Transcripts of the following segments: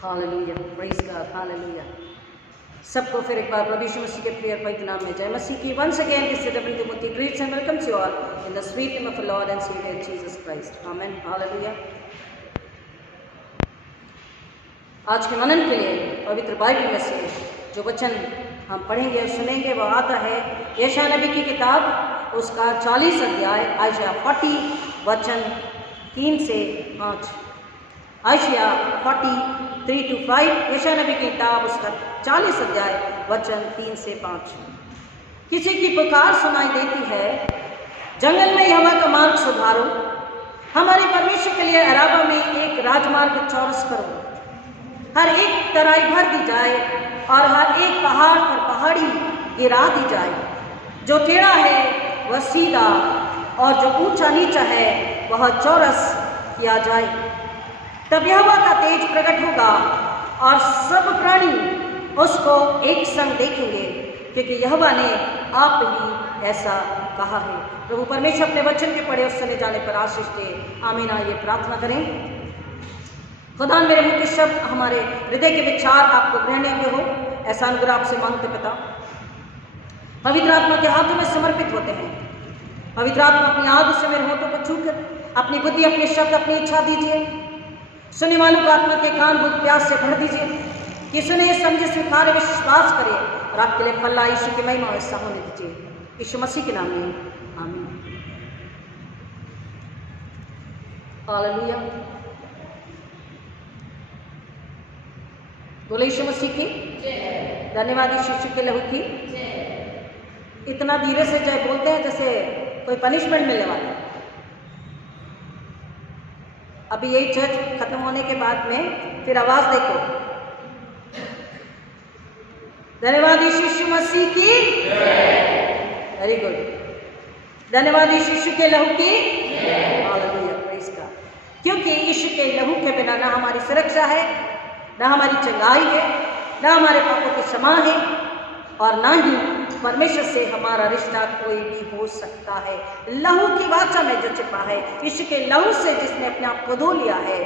Hallelujah, praise God, hallelujah. सबको फिर एक बार प्रभु यीशु मसीह के प्रिय पवित्र नाम में जय मसीह की। Once again this is reverend Timothy greets and welcomes you all in the sweet name of the lord and saviour Jesus Christ, amen, hallelujah. आज के मनन के लिए पवित्र बाइबल में से जो वचन हम पढ़ेंगे और सुनेंगे वो आता है यशायाह नबी की किताब, उसका 40 अध्याय, आयशा 40 वचन 3 से 5। आयशा 43 to 5, यशायाह नबी की किताब, उसका 40 अध्याय वचन 3 से 5। किसी की पुकार सुनाई देती है, जंगल में यहोवा का मार्ग सुधारो, हमारे परमेश्वर के लिए अराबा में एक राजमार्ग चौरस करो। हर एक तराई भर दी जाए और हर एक पहाड़ पर पहाड़ी गिरा दी जाए। जो टेढ़ा है वह सीधा और जो ऊंचा नीचा है वह चौरस किया जाए। तब यहोवा का तेज प्रकट होगा और सब प्राणी उसको एक संग देखेंगे, क्योंकि यहोवा ने आप ही ऐसा कहा है। प्रभु परमेश्वर अपने वचन के पढ़े और सुने जाने पर आशीष दे, आमीन। आइए प्रार्थना करें। खुदा मेरे मुंह के शब्द, हमारे हृदय के विचार आपको ग्रहण योग्य हो, ऐसा अनुग्रह आपसे मांगते पिता। पवित्र आत्मा के हाथों में समर्पित होते हैं। पवित्र आत्मा अपनी आग से मेरे होठों को छूकर अपनी बुद्धि, अपने शब्द, अपनी इच्छा दीजिए। सुनने वालों को आत्मा के कान भूख प्यास से भर दीजिए कि सुने, समझे, स्वीकारे, विश्वास करे और आपके लिए फल यीशु की महिमा ऐसा होने दीजिए, यीशु मसीह के नाम में, आमीन। हालेलुया। बोले यीशु मसीह की जय। धन्यवाद यीशु के लहू की। इतना धीरे से जय बोलते हैं जैसे कोई पनिशमेंट मिलने वाला है। अभी यही चर्च खत्म होने के बाद में फिर आवाज देखो। धन्यवाद यीशु मसीह की जय। Very good. धन्यवाद यीशु के लहू की जय। Hallelujah, praise God. क्योंकि यीशु के लहू के बिना ना हमारी सुरक्षा है, ना हमारी चंगाई है, ना हमारे पापों की क्षमा है और ना ही परमेश्वर से हमारा रिश्ता कोई भी हो सकता है। लहू की वाचा में जो छिपा है, यीशु के लहू से जिसने अपने आप को धो लिया है,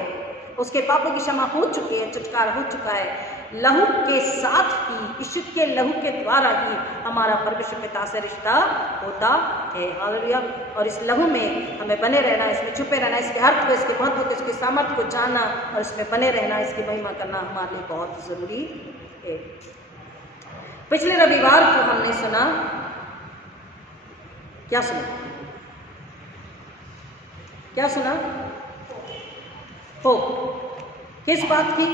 उसके पापों की क्षमा हो चुकी है, छुटकारा हो चुका है। लहू के साथ ही, यीशु के लहू के द्वारा ही हमारा परमेश्वर पिता से रिश्ता होता है। हालेलुया। और इस लहू में हमें बने रहना, इसमें छुपे रहना, इसके अर्थ को, इसके महत्व को, इसके सामर्थ्य को जानना और इसमें बने रहना, इसकी महिमा करना हमारे लिए बहुत जरूरी है। पिछले रविवार को हमने सुना, क्या सुना? क्या सुना? हो किस बात की?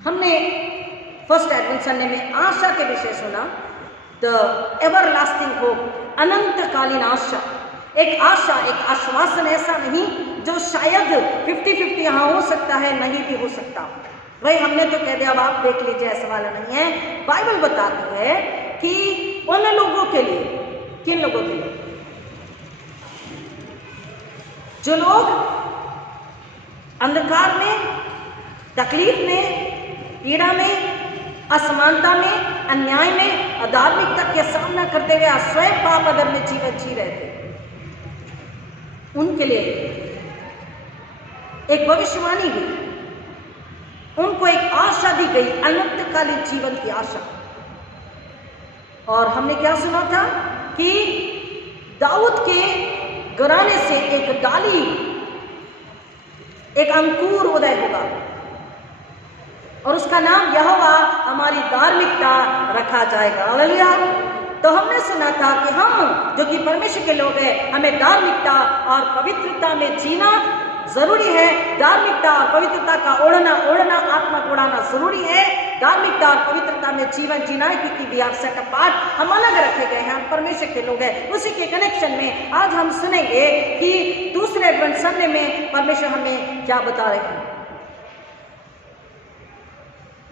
हमने फर्स्ट एडवेंट संडे में आशा के विषय सुना, द एवरलास्टिंग होप, अनंतकालीन आशा। एक आशा, एक आश्वासन ऐसा नहीं जो शायद 50-50 यहाँ हो सकता है, नहीं भी हो सकता। भाई हमने तो कह दिया, अब आप देख लीजिए, ऐसा वाला नहीं है। बाइबल बताती है कि उन लोगों के लिए, किन लोगों के लिए? जो लोग अंधकार में, तकलीफ में, पीड़ा में, असमानता में, अन्याय में, अधार्मिकता का सामना करते हुए स्वयं पाप अदर में जीवन जी रहे थे, उनके लिए एक भविष्यवाणी हुई, उनको एक आशा दी गई, अनंतकालीन जीवन की आशा। और हमने क्या सुना था कि दाऊद के घराने से एक डाली, एक अंकुर उदय होगा और उसका नाम यहोवा हमारी धार्मिकता रखा जाएगा। हालेलुया। तो हमने सुना था कि हम जो कि परमेश्वर के लोग हैं, हमें धार्मिकता और पवित्रता में जीना जरूरी है। धार्मिकता और पवित्रता का ओढ़ना आत्मा को उड़ाना जरूरी है। धार्मिकता और पवित्रता में जीवन जीना है, क्योंकि वी आर सेट अपार्ट, हम अलग रखे गए हैं, हम परमेश्वर के लोग हैं। उसी के कनेक्शन में आज हम सुनेंगे कि दूसरे एडवेंट संडे में परमेश्वर हमें क्या बता रहे हैं।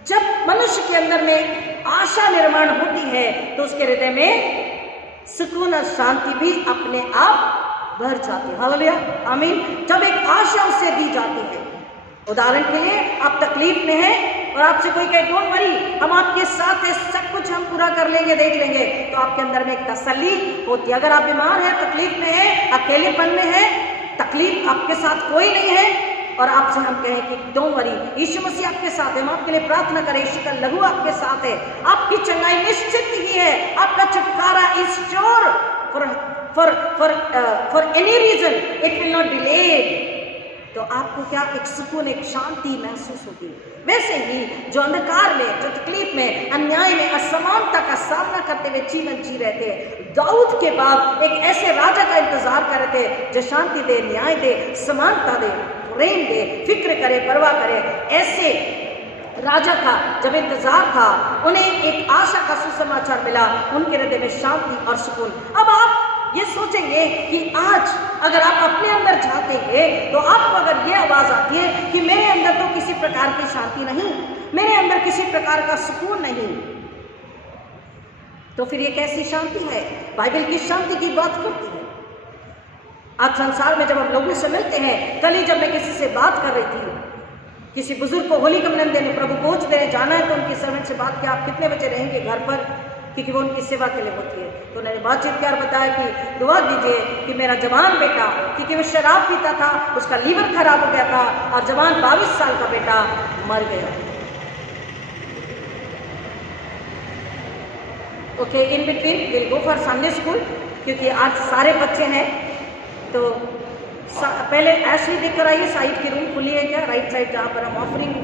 जब मनुष्य के अंदर में आशा निर्माण होती है तो उसके हृदय में सुकून और शांति भी अपने आप भर जाती है। हालेलुया, आमीन। जब एक आशा उसे दी जाती है, उदाहरण के लिए आप तकलीफ में हैं और आपसे कोई कहे डोंट वरी, हम आपके साथ है, सब कुछ हम पूरा कर लेंगे, देख लेंगे, तो आपके अंदर में एक तसल्ली होती है। अगर आप बीमार हैं, तकलीफ में हैं, अकेलेपन में हैं, तकलीफ आपके साथ कोई नहीं है और आपसे हम कहें कि डोंट वरी, यीशु मसीह आपके साथ है, हम आपके लिए प्रार्थना करें, यीशु का लहू आपके साथ है, आपकी चंगाई निश्चित ही है, आपका छुटकारा is sure, for any reason it will not delayed. तो आपको क्या एक सुकून, एक शांति महसूस होगी। वैसे ही जो अंधकार में, जो तकलीफ में, अन्याय में, असमानता का सामना करते हुए जीवन जी रहे थे, दाऊद के बाद एक ऐसे राजा का इंतजार कर रहे थे जो शांति दे, न्याय दे, समानता दे, प्रेम दे, फिक्र करे, परवाह करे। ऐसे राजा का जब इंतजार था, उन्हें एक आशा का सुसमाचार मिला, उनके हृदय में शांति और सुकून। अब आप ये सोचेंगे कि आज अगर आप अपने अंदर झांकेंगे तो आपको अगर ये आवाज आती है कि मेरे अंदर तो किसी प्रकार की शांति नहीं, मेरे अंदर किसी प्रकार का सुकून नहीं, तो फिर ये कैसी शांति है? बाइबल की शांति की बात करती है। आज संसार में जब हम लोगों से मिलते हैं, कल ही जब मैं किसी से बात कर रही थी, किसी बुजुर्ग को होली कमलन देने, प्रभु भोज देने जाना है, तो उनकी सर्वेंट से बात किया आप कितने बजे रहेंगे घर पर, क्योंकि वो उनकी सेवा के लिए होती है। तो उन्होंने बातचीत कर बताया कि दुआ दीजिए कि मेरा जवान बेटा, क्योंकि वो शराब पीता था, उसका लीवर खराब हो गया था, और जवान 22 साल का बेटा मर गया। Okay, in between will go for Sunday school, क्योंकि आज सारे बच्चे हैं। तो पहले ऐशली देख कर आइए, साइड की रूम खुली है क्या, राइट साइड जहाँ पर हम ऑफरिंग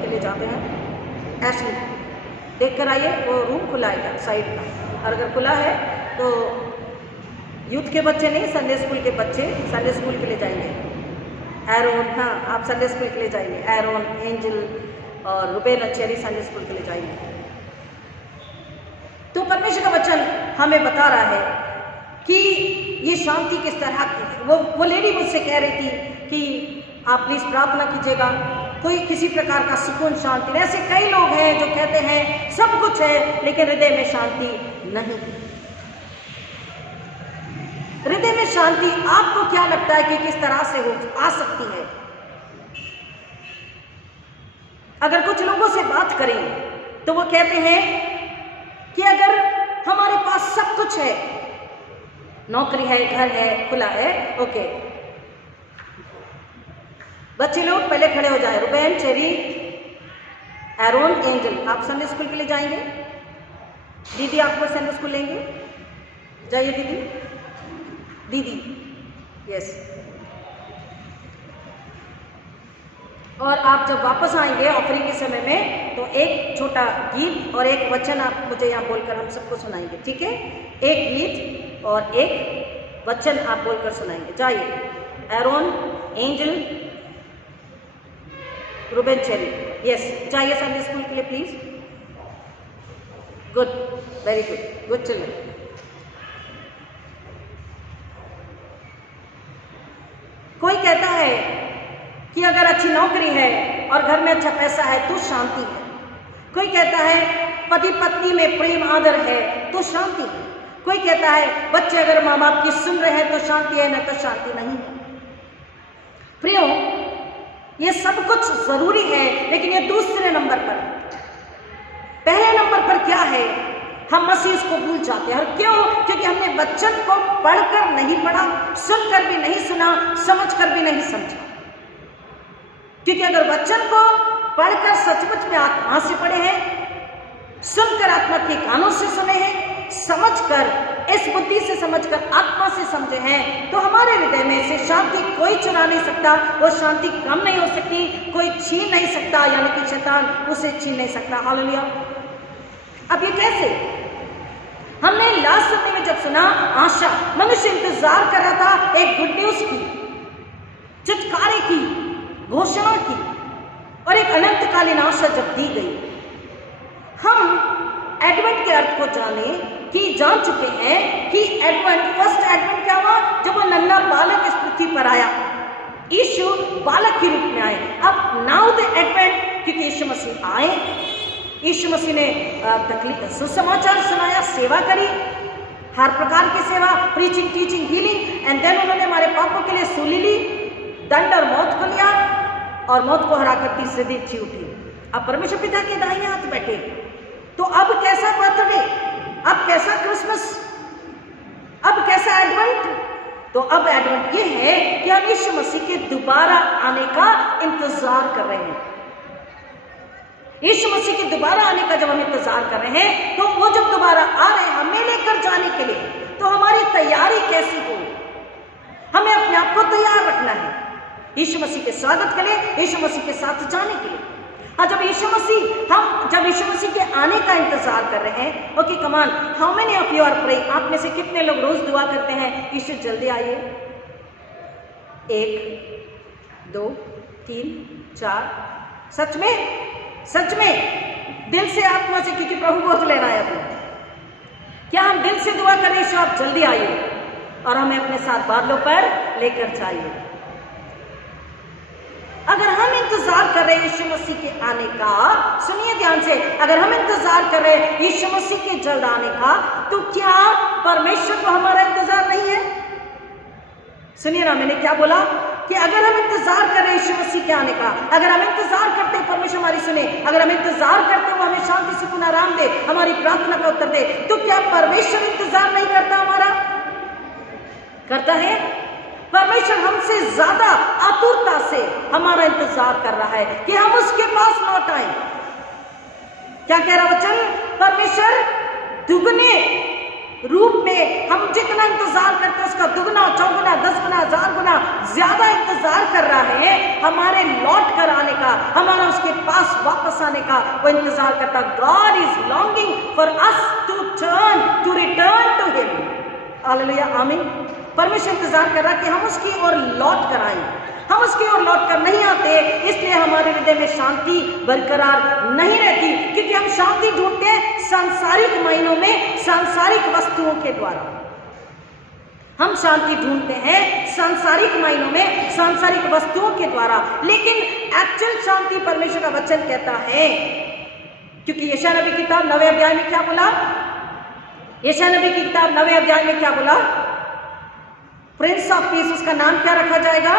के लिए जाते हैं। ऐशली देख कर आइए, वो रूम खुला है क्या साइड का, और अगर खुला है तो यूथ के बच्चे नहीं, संडे स्कूल के बच्चे संडे स्कूल के लिए जाएंगे। एरोन, हाँ आप संडे स्कूल के लिए जाएंगे, एरोन, एंजल और रुबेन अच्छेरी संडे स्कूल के लिए जाएंगे। तो परमेश्वर का वचन हमें बता रहा है कि ये शांति किस तरह की है। वो लेडी मुझसे कह रही थी कि आप प्लीज प्रार्थना कीजिएगा, कोई किसी प्रकार का सुकून, शांति। ऐसे कई लोग हैं जो कहते हैं सब कुछ है लेकिन हृदय में शांति नहीं। हृदय में शांति आपको क्या लगता है कि किस तरह से हो आ सकती है? अगर कुछ लोगों से बात करें तो वो कहते हैं कि अगर हमारे पास सब कुछ है, नौकरी है, घर है, खुला है, ओके। बच्चे लोग पहले खड़े हो जाए, रुबेन, चेरी, एरोन, एंजल, आप संडे स्कूल के लिए जाएंगे। दीदी आपको संडे स्कूल लेंगे, जाइए दीदी, दीदी, यस। और आप जब वापस आएंगे ऑफरिंग के समय में, तो एक छोटा गीत और एक वचन आप मुझे यहाँ बोलकर हम सबको सुनाएंगे, ठीक है? एक गीत और एक वचन आप बोलकर सुनाएंगे। जाइए, Aaron, angel, Ruben, cherry, yes, जाइए संडे स्कूल के लिए please. Good, very good, good children. कोई कहता है कि अगर अच्छी नौकरी है और घर में अच्छा पैसा है तो शांति है। कोई कहता है पति पत्नी में प्रेम आदर है तो शांति है। कोई कहता है बच्चे अगर माँ बाप की सुन रहे हैं तो शांति है, न तो शांति नहीं है। प्रियो, ये सब कुछ जरूरी है, लेकिन ये दूसरे नंबर पर है। पहले नंबर पर क्या है? हम मसीह को भूल जाते हैं। और क्यों? क्योंकि हमने वचन को पढ़कर नहीं पढ़ा, सुनकर भी नहीं सुना, समझकर भी नहीं समझा। क्योंकि अगर वचन को पढ़कर सचमुच में आत्मा से पढ़े हैं, सुनकर आत्मा के कानों से सुने हैं, समझकर इस बुद्धि से समझकर आत्मा से समझे हैं, तो हमारे हृदय में से शांति कोई चुरा नहीं सकता। वो शांति कम नहीं हो सकती, कोई छीन नहीं सकता, यानी कि शैतान उसे छीन नहीं सकता। हालेलुया। अब ये कैसे? हमने लास्ट सुनने में जब सुना, आशा, मनुष्य इंतजार कर रहा था एक गुड न्यूज की, छुटकारे की घोषणा की, और एक अनंतकालीन आशा जब दी गई। हम एडवेंट के अर्थ को जान चुके हैं कि एडवेंट, फर्स्ट एडवेंट क्या हुआ? जब वो नन्हा बालक इस पृथ्वी पर आया, यीशु बालक के रूप में आए। अब नाउ द एडवेंट, क्योंकि यीशु मसीह आए, यीशु मसीह ने सुसमाचार सुनाया, सेवा करी, हर प्रकार की सेवा, preaching, teaching, healing, and then उन्होंने हमारे पापों के लिए सूली ली, दंड और मौत को लिया, और मौत को हराकर तीसरे दिन जी उठी। अब परमेश्वर पिता के दाहिने हाथ बैठे। तो अब कैसा बर्थडे, अब कैसा क्रिसमस, अब कैसा एडवेंट? तो अब एडवेंट ये है कि हम यीशु मसीह के दोबारा आने का इंतजार कर रहे हैं। यीशु मसीह के दोबारा आने का जब हम इंतजार कर रहे हैं, तो वो जब दोबारा आ रहे हैं हमें लेकर जाने के लिए, तो हमारी तैयारी कैसी हो? हमें अपने आप को तैयार रखना है यीशु मसीह के स्वागत के लिए, यीशु मसीह के साथ जाने के लिए। और जब यीशु मसीह के आने का इंतजार कर रहे हैं, okay come on, how many of you are praying? आप में से कितने लोग रोज दुआ करते हैं, यीशु जल्दी आइए? 1 2 3 4। सच में दिल से आत्मा से, क्योंकि प्रभु को तो लेना है अपने। क्या हम दिल से दुआ करें, यीशु आप जल्दी आइए और हमें अपने साथ बादलों पर लेकर जाइए? अगर हम इंतजार कर रहे हैं यीशु मसीह के आने का, सुनिए ध्यान से, अगर हम इंतजार कर रहे हैं यीशु मसीह के जल्द आने का, तो क्या परमेश्वर को हमारा इंतजार नहीं है? सुनिए ना, मैंने क्या बोला कि अगर हम इंतजार कर रहे हैं यीशु मसीह के आने का, अगर हम इंतजार करते हैं परमेश्वर हमारी सुने, अगर हम इंतजार करते हैं वो हमें शांति सुकून आराम दे, हमारी प्रार्थना का उत्तर दे, तो क्या परमेश्वर इंतजार नहीं करता हमारा? करता है। परमेश्वर हमसे ज्यादा आतुरता से हमारा इंतजार कर रहा है कि हम उसके पास लौट आए। क्या कह रहा वचन? परमेश्वर दुगने रूप में हम जितना इंतजार करते हैं उसका दुगना, चौगुना, 10 गुना, 1000 गुना ज्यादा इंतजार कर रहा है हमारे लौट कर आने का, हमारा उसके पास वापस आने का वो इंतजार करता। God is longing for us to return to him. Hallelujah, amen. परमेश्वर इंतजार कर रहा कि हम उसकी ओर लौट कर आए। हम उसकी ओर लौट कर नहीं आते, इसलिए हमारे हृदय में शांति बरकरार नहीं रहती, क्योंकि हम शांति ढूंढते हैं सांसारिक मायनों में, सांसारिक वस्तुओं के द्वारा। हम शांति ढूंढते हैं सांसारिक मायनों में, सांसारिक वस्तुओं के द्वारा, लेकिन एक्चुअल शांति परमेश्वर का वचन कहता है, क्योंकि यशायाह नबी की किताब 9वें अध्याय में क्या बोला? यशायाह नबी की किताब 9वें अध्याय में क्या बोला? प्रिंस ऑफ पीस, उसका नाम क्या रखा जाएगा?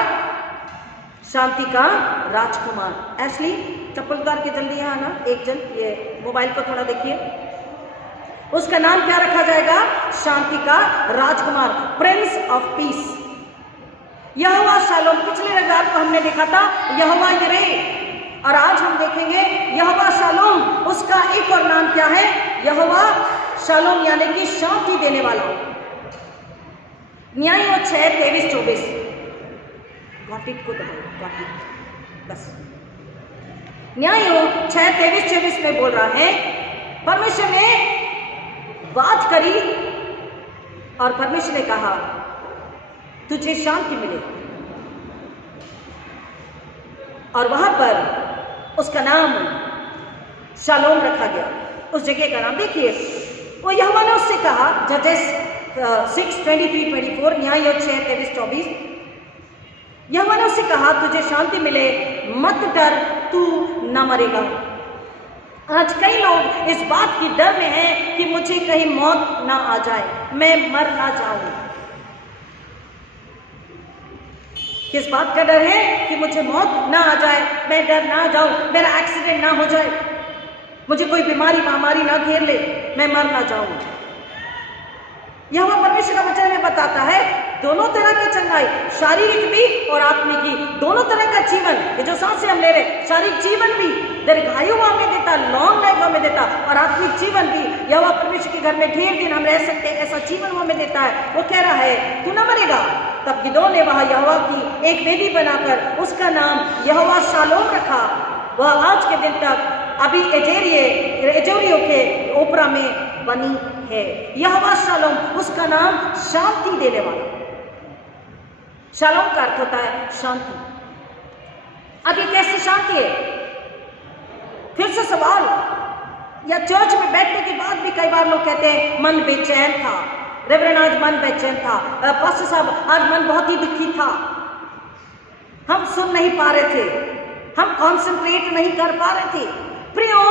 शांति का राजकुमार। एशली, चप्पल उतार के जल्दी यहाँ आना, एक जन, ये मोबाइल को थोड़ा देखिए। उसका नाम क्या रखा जाएगा? शांति का राजकुमार, प्रिंस ऑफ पीस। यहोवा शालोम, पिछले रविवार को हमने देखा था यहोवा यिरे, और आज हम देखेंगे यहोवा शालोम, उसका एक और नाम क्या है? यहोवा शालोम, यानी कि शांति देने वाला। न्याय 6 23 24। घाटिट को दबाओ, घाटिट, बस। न्याय 6 23 24 में बोल रहा है, परमेश्वर ने बात करी और परमेश्वर ने कहा तुझे शांति मिले, और वहां पर उसका नाम शालोम रखा गया। उस जगह का नाम देखिए, वो यहोवा ने उससे कहा, जजेस 6:23-24, न्याय 6 23 24। यहोवा ने उससे कहा तुझे शांति मिले, मत डर, तू न मरेगा। आज कई लोग इस बात की डर में हैं कि मुझे कहीं मौत ना आ जाए, मैं मर ना जाऊं। किस बात का डर है? कि मुझे मौत ना आ जाए, मैं डर ना जाऊं, मेरा एक्सीडेंट ना हो जाए, मुझे कोई बीमारी महामारी ना घेर ले, मैं मर ना जाऊं। यहोवा परमेश्वर का वचन में बताता है दोनों तरह की चंगाई, शारीरिक भी और आत्मिक भी, दोनों तरह का जीवन। ये जो सांसें हम ले रहे, शारीरिक जीवन भी दीर्घायु हमें देता, लॉन्ग लाइफ हमें देता, और आत्मिक जीवन भी। यहोवा परमेश्वर के घर में ढेर दिन हम रह सकते हैं, ऐसा जीवन वो हमें देता है। वो कह रहा है तू न मरेगा। तब गिदोन ने वहां यहोवा की एक वेदी बनाकर उसका नाम यहोवा शालोम रखा। वह आज के दिन तक अभी एजोरियो के ओपरा में बनी है। यहोवा शालोम, उसका नाम शांति देने वाला। शालोम का अर्थ होता है शांति। अब ये कैसी शांति है? फिर से सवाल, या चर्च में बैठने के बाद भी कई बार लोग कहते हैं मन बेचैन था, रेवरेंड आज मन बेचैन था, पास्टर साहब आज मन बहुत ही दुखी था, हम सुन नहीं पा रहे थे, हम कॉन्सेंट्रेट नहीं कर पा रहे थे। प्रियो,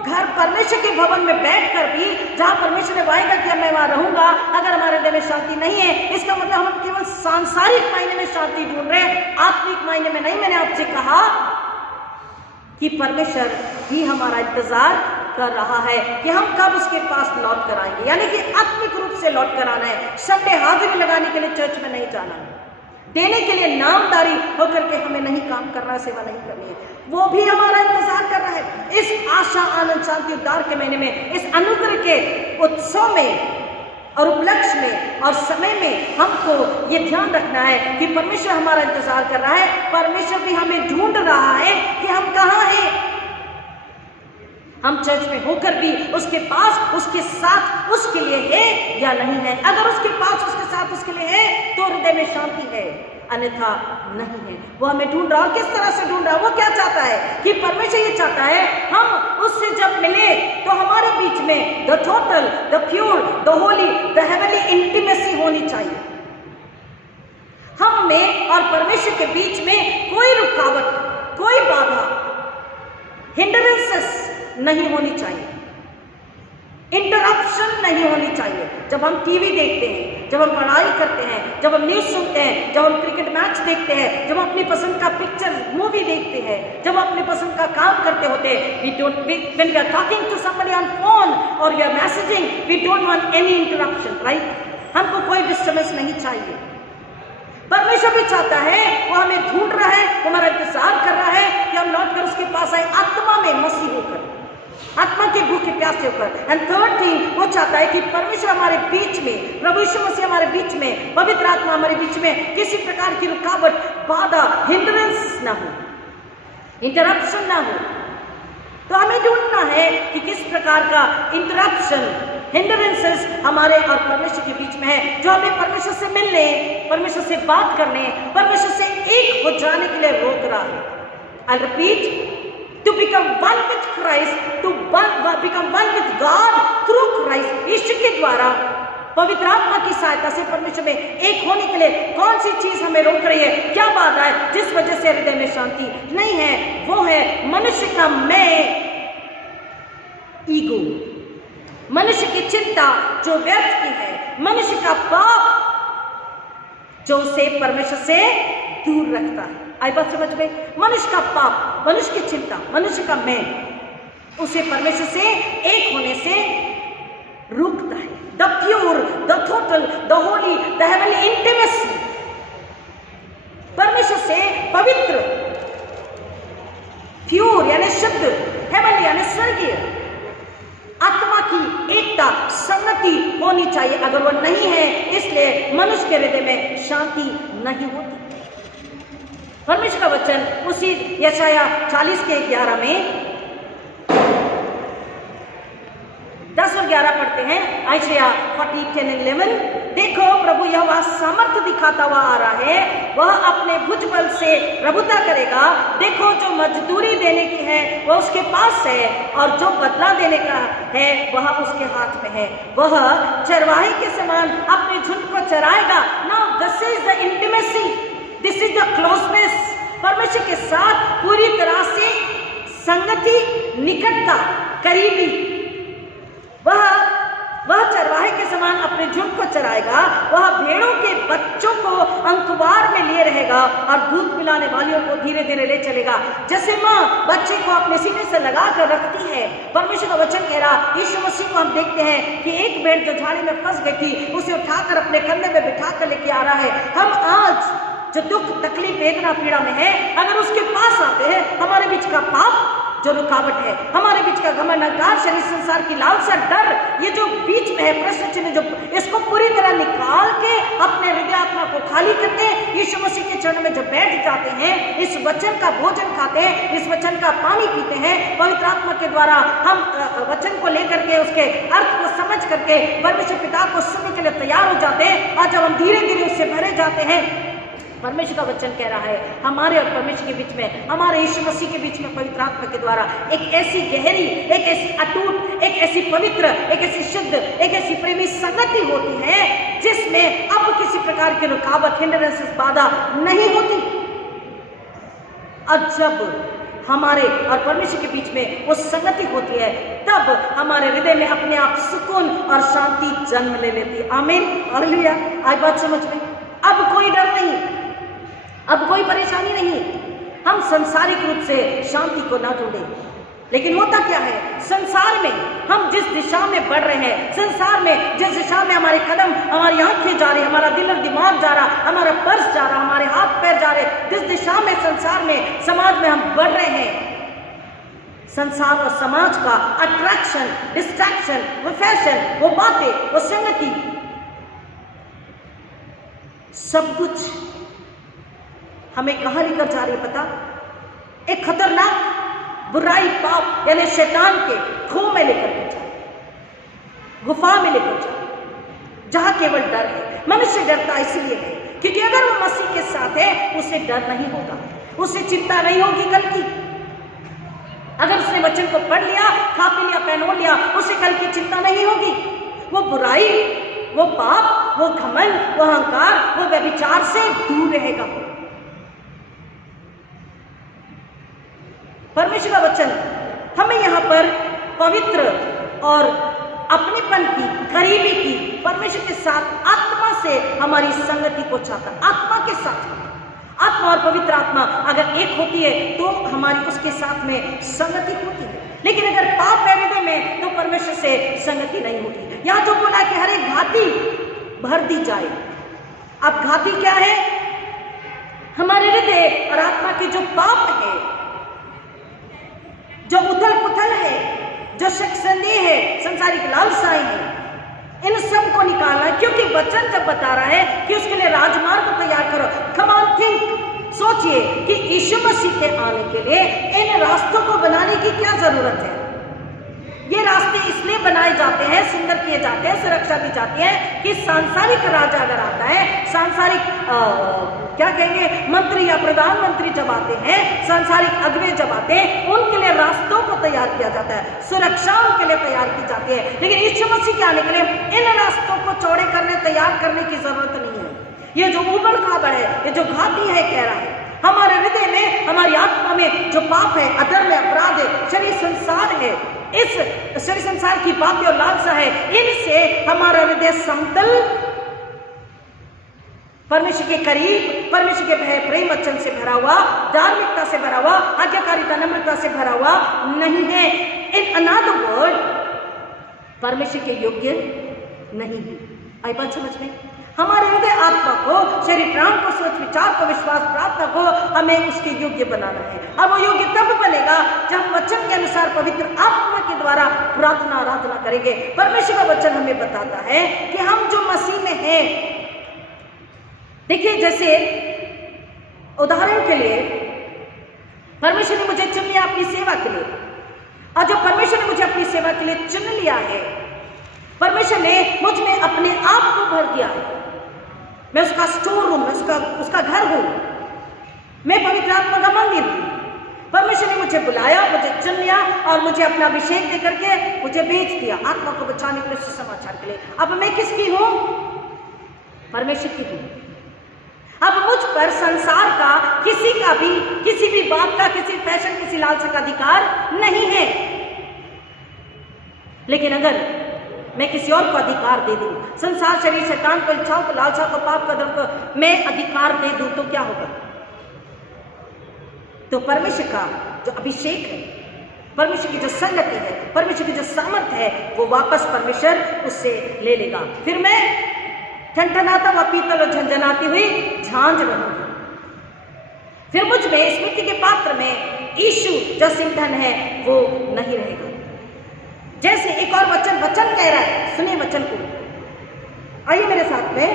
घर परमेश्वर के भवन में बैठकर भी, जहां परमेश्वर ने वायदा किया मैं वहां रहूंगा, अगर हमारे दिल में शांति नहीं है, इसका मतलब हम केवल सांसारिक मायने में शांति ढूंढ रहे हैं, आत्मिक मायने में नहीं। मैंने आपसे कहा कि परमेश्वर ही हमारा इंतजार कर रहा है कि हम कब उसके पास लौट कर आएंगे, यानी कि आत्मिक रूप से लौट कर आना है। संडे हाजिरी लगाने के लिए चर्च में नहीं जाना है, देने के लिए नामदारी होकर के हमें नहीं काम करना, सेवा नहीं करनी है, वो भी हमारा इंतजार कर रहा है। इस आशा आनंद शांति उद्धार के महीने में, इस अनुग्रह के उत्सव में और उपलक्ष्य में और समय में हमको ये ध्यान रखना है कि परमेश्वर हमारा इंतजार कर रहा है। परमेश्वर भी हमें ढूंढ रहा है कि हम कहाँ हैं। हम चर्च में होकर भी उसके पास, उसके साथ, उसके लिए है या नहीं है। अगर उसके पास, उसके साथ, उसके लिए है तो हृदय में शांति है, अन्यथा नहीं है। वो हमें ढूंढ रहा है। और किस तरह से ढूंढ रहा है? वो क्या चाहता है कि परमेश्वर ये चाहता है हम उससे जब मिले तो हमारे बीच में the total, the pure, the Holi, the heavenly intimacy होनी चाहिए। हम में और परमेश्वर के बीच में कोई रुकावट, कोई बाधा, हिंड्रेंसेस नहीं होनी चाहिए, इंटरप्शन नहीं होनी चाहिए। जब हम टीवी देखते हैं, जब हम पढ़ाई करते हैं, जब हम न्यूज़ सुनते हैं, जब हम क्रिकेट मैच देखते हैं, जब हम अपनी पसंद का पिक्चर मूवी देखते हैं, जब हम अपनी पसंद का काम करते होते हैं, when we are talking to somebody on phone or we are messaging, we don't want any interruption, right? हमको कोई डिस्टर्बेंस नहीं चाहिए। परमेश्वर भी चाहता है, वो हमें ढूंढ रहा है, हमारा इंतजार कर रहा है कि हम लौट कर उसके पास आए, आत्मा में मसीह होकर, आत्मा के भूखे प्यासे होकर। एंड थर्ड थिंग, वो चाहता है कि परमेश्वर हमारे बीच में, प्रभु यीशु मसीह हमारे बीच में, पवित्र आत्मा हमारे बीच में किसी प्रकार की रुकावट, बाधा, हिंड्रेंस ना हो, इंटरप्शन ना हो। तो हमें ढूंढना है कि किस प्रकार का इंटरप्शन, हिंड्रेंसेस हमारे और परमेश्वर के बीच में है, जो हमें परमेश्वर से मिलने, परमेश्वर से बात करने, परमेश्वर से एक हो जाने के लिए रोक रहा है। I repeat, to become one with Christ, to become one with God through Christ। यीशु के द्वारा, पवित्र आत्मा की सहायता से परमेश्वर में एक होने के लिए कौन सी चीज हमें रोक रही है? क्या बात है जिस वजह से हृदय में शांति नहीं है? वो है मनुष्य का मैं, ईगो, मनुष्य की चिंता जो व्यर्थ की है, मनुष्य का पाप जो उसे परमेश्वर से दूर रखता है। आई बात समझ में? मनुष्य का पाप, मनुष्य की चिंता, मनुष्य का मैं उसे परमेश्वर से एक होने से रोकता है। The pure, the total, the Holi, the heavenly intimacy, परमेश्वर से पवित्र, प्योर यानी शुद्ध, हेवनली यानी स्वर्गीय आत्मा की एकता, संगति होनी चाहिए। अगर वो नहीं है, इसलिए मनुष्य के हृदय में शांति नहीं होती। परमेश्वर का वचन उसी यशाया 40:11 में 10 और 11 पढ़ते हैं। यशाया 40:10-11, देखो प्रभु यहोवा सामर्थ्य दिखाता हुआ आ रहा है, वह अपने भुजबल से प्रभुता करेगा। देखो जो मजदूरी देने की है वह उसके पास है, और जो बदला देने का है वह उसके हाथ में है। वह चरवाही के समान अपने झुंड को चराएगा। Now this is the intimacy, this is the closeness. परमेश्वर के साथ पूरी तरह से संगति, निकटता, करीबी। वह चरवाहे के समान अपने झुंड को चराएगा। वह भेड़ों के बच्चों को अंकुबार में लिए रहेगा और दूध पिलाने वालियों को धीरे धीरे ले चलेगा। जैसे माँ बच्चे को अपने सीने से लगा कर रखती है, परमेश्वर का वचन कह रहा, यीशु मसीह को हम देखते हैं कि एक भेड़ जो झाड़ी में फंस गई थी, उसे उठाकर अपने कंधे में बिठा कर लेके आ रहा है। हम आज जो दुख, तकलीफ, वेदना, पीड़ा में है, अगर उसके पास आते हैं, हमारे बीच का पाप जो रुकावट है, हमारे बीच का घमंड, अहंकार, शरीर, संसार की लालसा, डर, ये जो बीच में है प्रश्न चिन्ह, जो इसको पूरी तरह निकाल के अपने हृदय आत्मा को खाली करते हैं, यीशु मसीह के चरणों में जब बैठ जाते हैं, इस वचन का भोजन खाते हैं, इस वचन का पानी पीते हैं, पवित्र आत्मा के द्वारा हम वचन को लेकर के उसके अर्थ को समझ करके परमेश्वर पिता को सुनने के लिए तैयार हो जाते हैं। और जब हम धीरे धीरे उससे भरे जाते हैं, परमेश्वर का वचन कह रहा है हमारे और परमेश्वर के बीच में, हमारे यीशु मसीह के बीच में पवित्र आत्मा के द्वारा एक ऐसी गहरी, एक ऐसी अटूट, एक ऐसी पवित्र, एक ऐसी शुद्ध, एक ऐसी प्रेमी संगति होती है जिसमें अब किसी प्रकार की रुकावट, हिंड्रेंसेस, बाधा नहीं होती। और जब हमारे और परमेश्वर के बीच में वो संगति होती है, तब हमारे हृदय में अपने आप सुकून और शांति जन्म ले लेती है। आमीन, हालेलुया। आई बात समझ में? अब कोई डर नहीं, अब कोई परेशानी नहीं। हम संसारिक रूप से शांति को ना ढूंढें, लेकिन होता क्या है, संसार में हम जिस दिशा में बढ़ रहे हैं, संसार में जिस दिशा में हमारे कदम, हमारी आंखें जा रही, हमारा दिल और दिमाग जा रहा, हमारा पर्स जा रहा, हमारे हाथ पैर जा रहे, जिस दिशा में संसार में, समाज में हम बढ़ रहे हैं, संसार और समाज का अट्रैक्शन, डिस्ट्रैक्शन, वो फैशन, वो बातें, वो संगति, सब कुछ हमें कहां लेकर जा रही है पता? एक खतरनाक बुराई, पाप यानी शैतान के खो में लेकर के जाए, गुफा में लेकर जाए, जहां केवल डर है। मनुष्य डरता इसलिए है क्योंकि अगर वो मसीह के साथ है उसे डर नहीं होगा, उसे चिंता नहीं होगी कल की। अगर उसने वचन को पढ़ लिया, खा पी लिया, पहन लिया, उसे कल की चिंता नहीं होगी। वो बुराई, वो पाप, वो घमंड, वो अहंकार, वो व्यभिचार से दूर रहेगा। परमेश्वर का वचन हमें यहाँ पर पवित्र और अपनेपन की, करीबी की, परमेश्वर के साथ आत्मा से हमारी संगति को चाहता है। आत्मा के साथ, आत्मा और पवित्र आत्मा अगर एक होती है तो हमारी उसके साथ में संगति होती है। लेकिन अगर पाप है हृदय में तो परमेश्वर से संगति नहीं होती। यहाँ जो बोला कि हर एक घाटी भर दी जाए। अब घाटी क्या है? हमारे हृदय और आत्मा के जो पाप है, जो उथल पुथल है, जो शक संदेह है, संसारिक लालसाएं हैं, इन सब को निकालना है। क्योंकि वचन जब बता रहा है कि उसके लिए राजमार्ग को तैयार करो। कम ऑन थिंक, सोचिए कि यीशु मसीह के आने के लिए इन रास्तों को बनाने की क्या जरूरत है। ये रास्ते इसलिए बनाए जाते हैं, सुंदर किए जाते हैं, सुरक्षा दी जाती है कि सांसारिक राजा अगर आता है, सांसारिक क्या कहेंगे, मंत्री या प्रधानमंत्री जब आते हैं, सांसारिक अगुवे जब आते हैं, उनके लिए रास्तों को तैयार किया जाता है, सुरक्षा उनके लिए तैयार की जाती है। लेकिन यीशु मसीह के आने के लिए इन रास्तों को चौड़े करने, तैयार करने की जरूरत नहीं है। ये जो उबड़ खाबड़ है, ये जो घाटी है, कह रहा है हमारे हृदय में, हमारी आत्मा में जो पाप है, अधर्म है, अपराध है, शरीर संसार है, इस शरीर संसार की बातें और लालसा है, इनसे हमारा हृदय समतल, परमेश्वर के करीब, परमेश्वर के भय, प्रेम, वचन से भरा हुआ, धार्मिकता से भरा हुआ, आज्ञाकारिता, नम्रता से भरा हुआ नहीं है। इन अनदर वर्ड, परमेश्वर के योग्य नहीं है। आई बात समझ में? हमारे हृदय आत्मा को, शरीर प्राण को, सोच विचार को, विश्वास प्रार्थना को हमें उसके योग्य बनाना है। अब वो योग्य तब बनेगा जब वचन के अनुसार पवित्र आत्मा के द्वारा प्रार्थना आराधना करेंगे। परमेश्वर का वचन हमें बताता है कि हम जो मसीह में हैं, देखिए जैसे उदाहरण के लिए परमेश्वर ने मुझे चुन लिया अपनी सेवा के लिए, और जब परमेश्वर ने मुझे अपनी सेवा के लिए चुन लिया है, परमेश्वर ने मुझ में अपने आप को भर दिया है। मैं उसका स्टोर रूम, उसका घर हूं, मैं पवित्र आत्मा का मंदिर हूं। परमेश्वर ने मुझे बुलाया, मुझे चुन लिया और मुझे अपना अभिषेक देकर के मुझे भेज दिया आत्मा को बचाने के लिए, सुसमाचार के लिए। अब मैं किसकी हूं? परमेश्वर की हूं। अब मुझ पर संसार का किसी का भी, किसी भी बात का, किसी फैशन, किसी लालसा का अधिकार नहीं है। लेकिन अगर मैं किसी और को अधिकार दे दूं, संसार, शरीर, शैतान को, इच्छाओं को, लालसा को, पाप कदम को मैं अधिकार दे दूं तो क्या होगा? तो परमेश्वर का जो अभिषेक है, परमेश्वर की जो संगति है, परमेश्वर की जो सामर्थ है, वो वापस परमेश्वर उससे ले लेगा। फिर मैं ठनठनाता हुआ पीतल और झंझनाती हुई झांझ रहूंगी। फिर मुझ में, स्मृति के पात्र में यीशु जो ईंधन है वो नहीं रहेगा। जैसे एक और वचन कह रहा है, सुनिए वचन को, आइए मेरे साथ में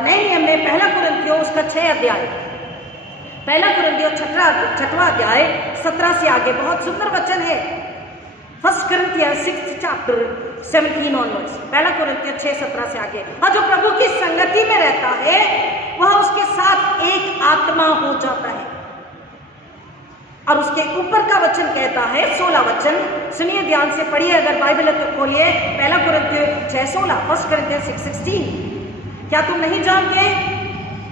नए नियम में पहला कुरिन्थियों उसका 6 अध्याय, पहला कुरिन्थियों 6वां अध्याय 17 से आगे बहुत सुंदर वचन है। 1 Corinthians 6 chapter 17 onwards, पहला कुरिन्थियों 6:17 से आगे। और जो प्रभु की संगति में रहता है वह उसके साथ एक आत्मा हो जाता है। और उसके ऊपर का वचन कहता है, 16 वचन, सुनिए ध्यान से पढ़िए, अगर बाइबल है तो खोलिए, पहला कुरिन्थियों 6:16, 1 Corinthians 6:16। क्या तुम नहीं जानते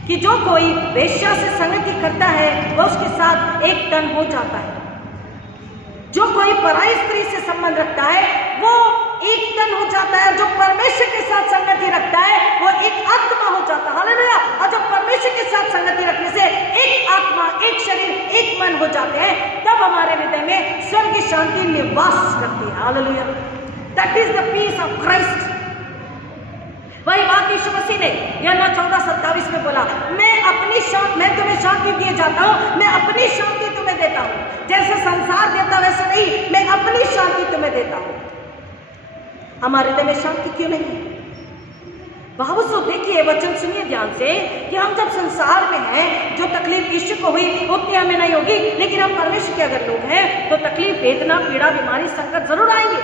कि जो कोई वेश्या से संगति करता है वह उसके साथ एक तन हो जाता है? जो कोई पराई स्त्री से संबंध रखता है वो एक तन हो जाता है। जो परमेश्वर के साथ संगति रखता है वो एक आत्मा हो जाता है। हालेलुया। और जब परमेश्वर के साथ संगति रखने से एक आत्मा, एक शरीर, एक मन हो जाते हैं, तब हमारे हृदय में स्वर्ग की शांति निवास करती है। Hallelujah, that is the peace of Christ. वही बात यीशु मसीह ने यूहन्ना 14:27 में बोला, मैं तुम्हें शांति दिए जाता हूँ, मैं अपनी शांति तुम्हें देता हूँ, जैसे संसार देता वैसे नहीं, मैं अपनी शांति तुम्हें देता हूँ। हमारे हृदय में शांति क्यों नहीं? भावसो देखिए, वचन सुनिए ध्यान से कि हम जब संसार में हैं, जो तकलीफ यीशु को हुई उतनी हमें नहीं होगी, लेकिन हम परमेश्वर के अगर लोग हैं तो तकलीफ, वेदना, पीड़ा, बीमारी, संकट जरूर आएंगे,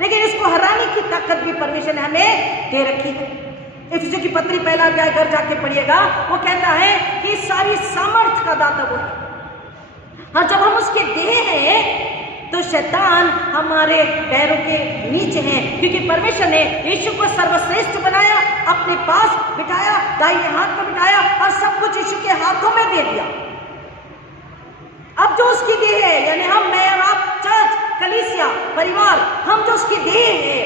लेकिन इसको हराने की ताकत भी परमेश्वर ने हमें दे रखी है। इफिसियों की पत्री 1 अध्याय घर जाके पढ़िएगा, वो कहता है कि सारी सामर्थ का दाता वो है। हाँ, जब हम उसके देह हैं तो शैतान हमारे पैरों के नीचे हैं, क्योंकि परमेश्वर ने यीशु को सर्वश्रेष्ठ बनाया, अपने पास बिठाया, दाहिने हाथ में बिठाया और सब कुछ यीशु के हाथों में दे दिया। अब जो उसकी देह है, यानी हम, मैं और आप, चर्च, कलीसिया, परिवार, हम जो उसकी देह है,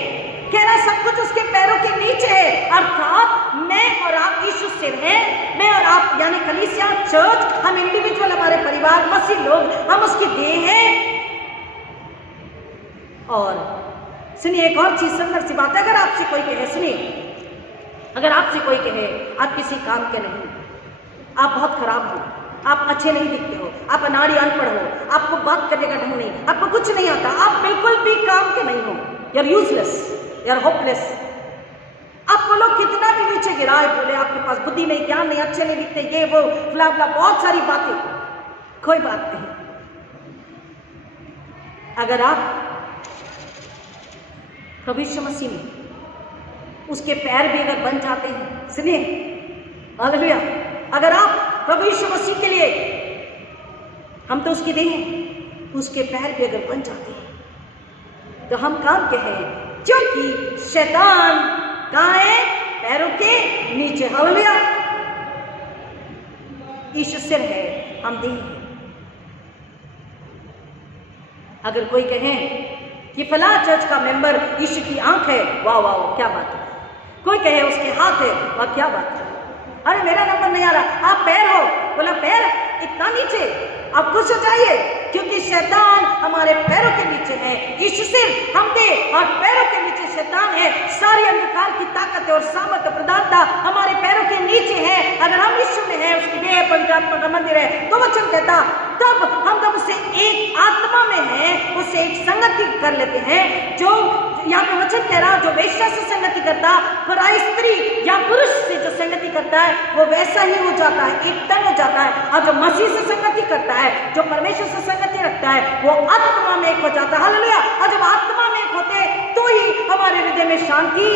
कह रहा सब कुछ उसके पैरों के नीचे है, अर्थात मैं और आप यीशु सिर है, मैं और आप यानी कलीसिया, चर्च, हम इंडिविजुअल, हमारे परिवार, मसीह लोग, हम उसकी देह है। और सुनिए एक और चीज, सुंदर सी बात है, अगर आपसे कोई कहे, सुनिए, अगर आपसे कोई कहे आप किसी काम के नहीं, आप बहुत खराब हो, आप अच्छे नहीं दिखते हो, आप अनाड़ी अनपढ़ हो, आपको बात करने का ढंग नहीं, आपको कुछ नहीं आता, आप बिल्कुल भी काम के नहीं हो, you are useless, you are hopeless, आपको लोग कितना भी नीचे गिराए, बोले आपके पास बुद्धि नहीं, ज्ञान नहीं, अच्छे नहीं दिखते, ये वो फला फला, बहुत सारी बातें, कोई बात नहीं। अगर आप प्रभु यीशु मसीह में उसके पैर भी अगर बन जाते हैं, सुनिए, हालेलुया, अगर आप प्रभु यीशु मसीह के लिए, हम तो उसकी देह हैं, उसके पैर भी अगर बन जाते हैं तो हम काम के हैं, क्योंकि शैतान कहाँ है? पैरों के नीचे। हालेलुया, यीशु सिर है, हम देह हैं। अगर कोई कहे कि फला चर्च का मेंबर यीशु की आंख है, वाह वाह क्या बात है, कोई कहे उसके हाथ है, वाह क्या बात है, अरे मेरा नंबर नहीं आ रहा, आप पैर हो, बोला पैर इतना नीचे, आप खुश हो जाइए, क्योंकि शैतान हमारे पैरों के नीचे है, यीशु सिर, हम दे, और पैरों के नीचे शैतान है। सारी अंधकार की ताकत और सामर्थ प्रदाता हमारे पैरों के नीचे है। अगर हम यीशु में है, उसकी देह पवित्र आत्मा का मंदिर है, तो वचन कहता तब हम जब उससे एक आत्मा में है, उससे एक संगति कर लेते हैं। जो यहाँ पे वचन कह रहा, जो वेश्या से संगति करता, पराई स्त्री या पुरुष से जो संगति करता है, वो वैसा ही हो जाता है, एक तन हो जाता है। और जो मसीह से संगति करता है, जो परमेश्वर से संगति रखता है, वो आत्मा में एक हो जाता है। हालेलुया, और जब आत्मा में एक होते तो ही हमारे हृदय में शांति,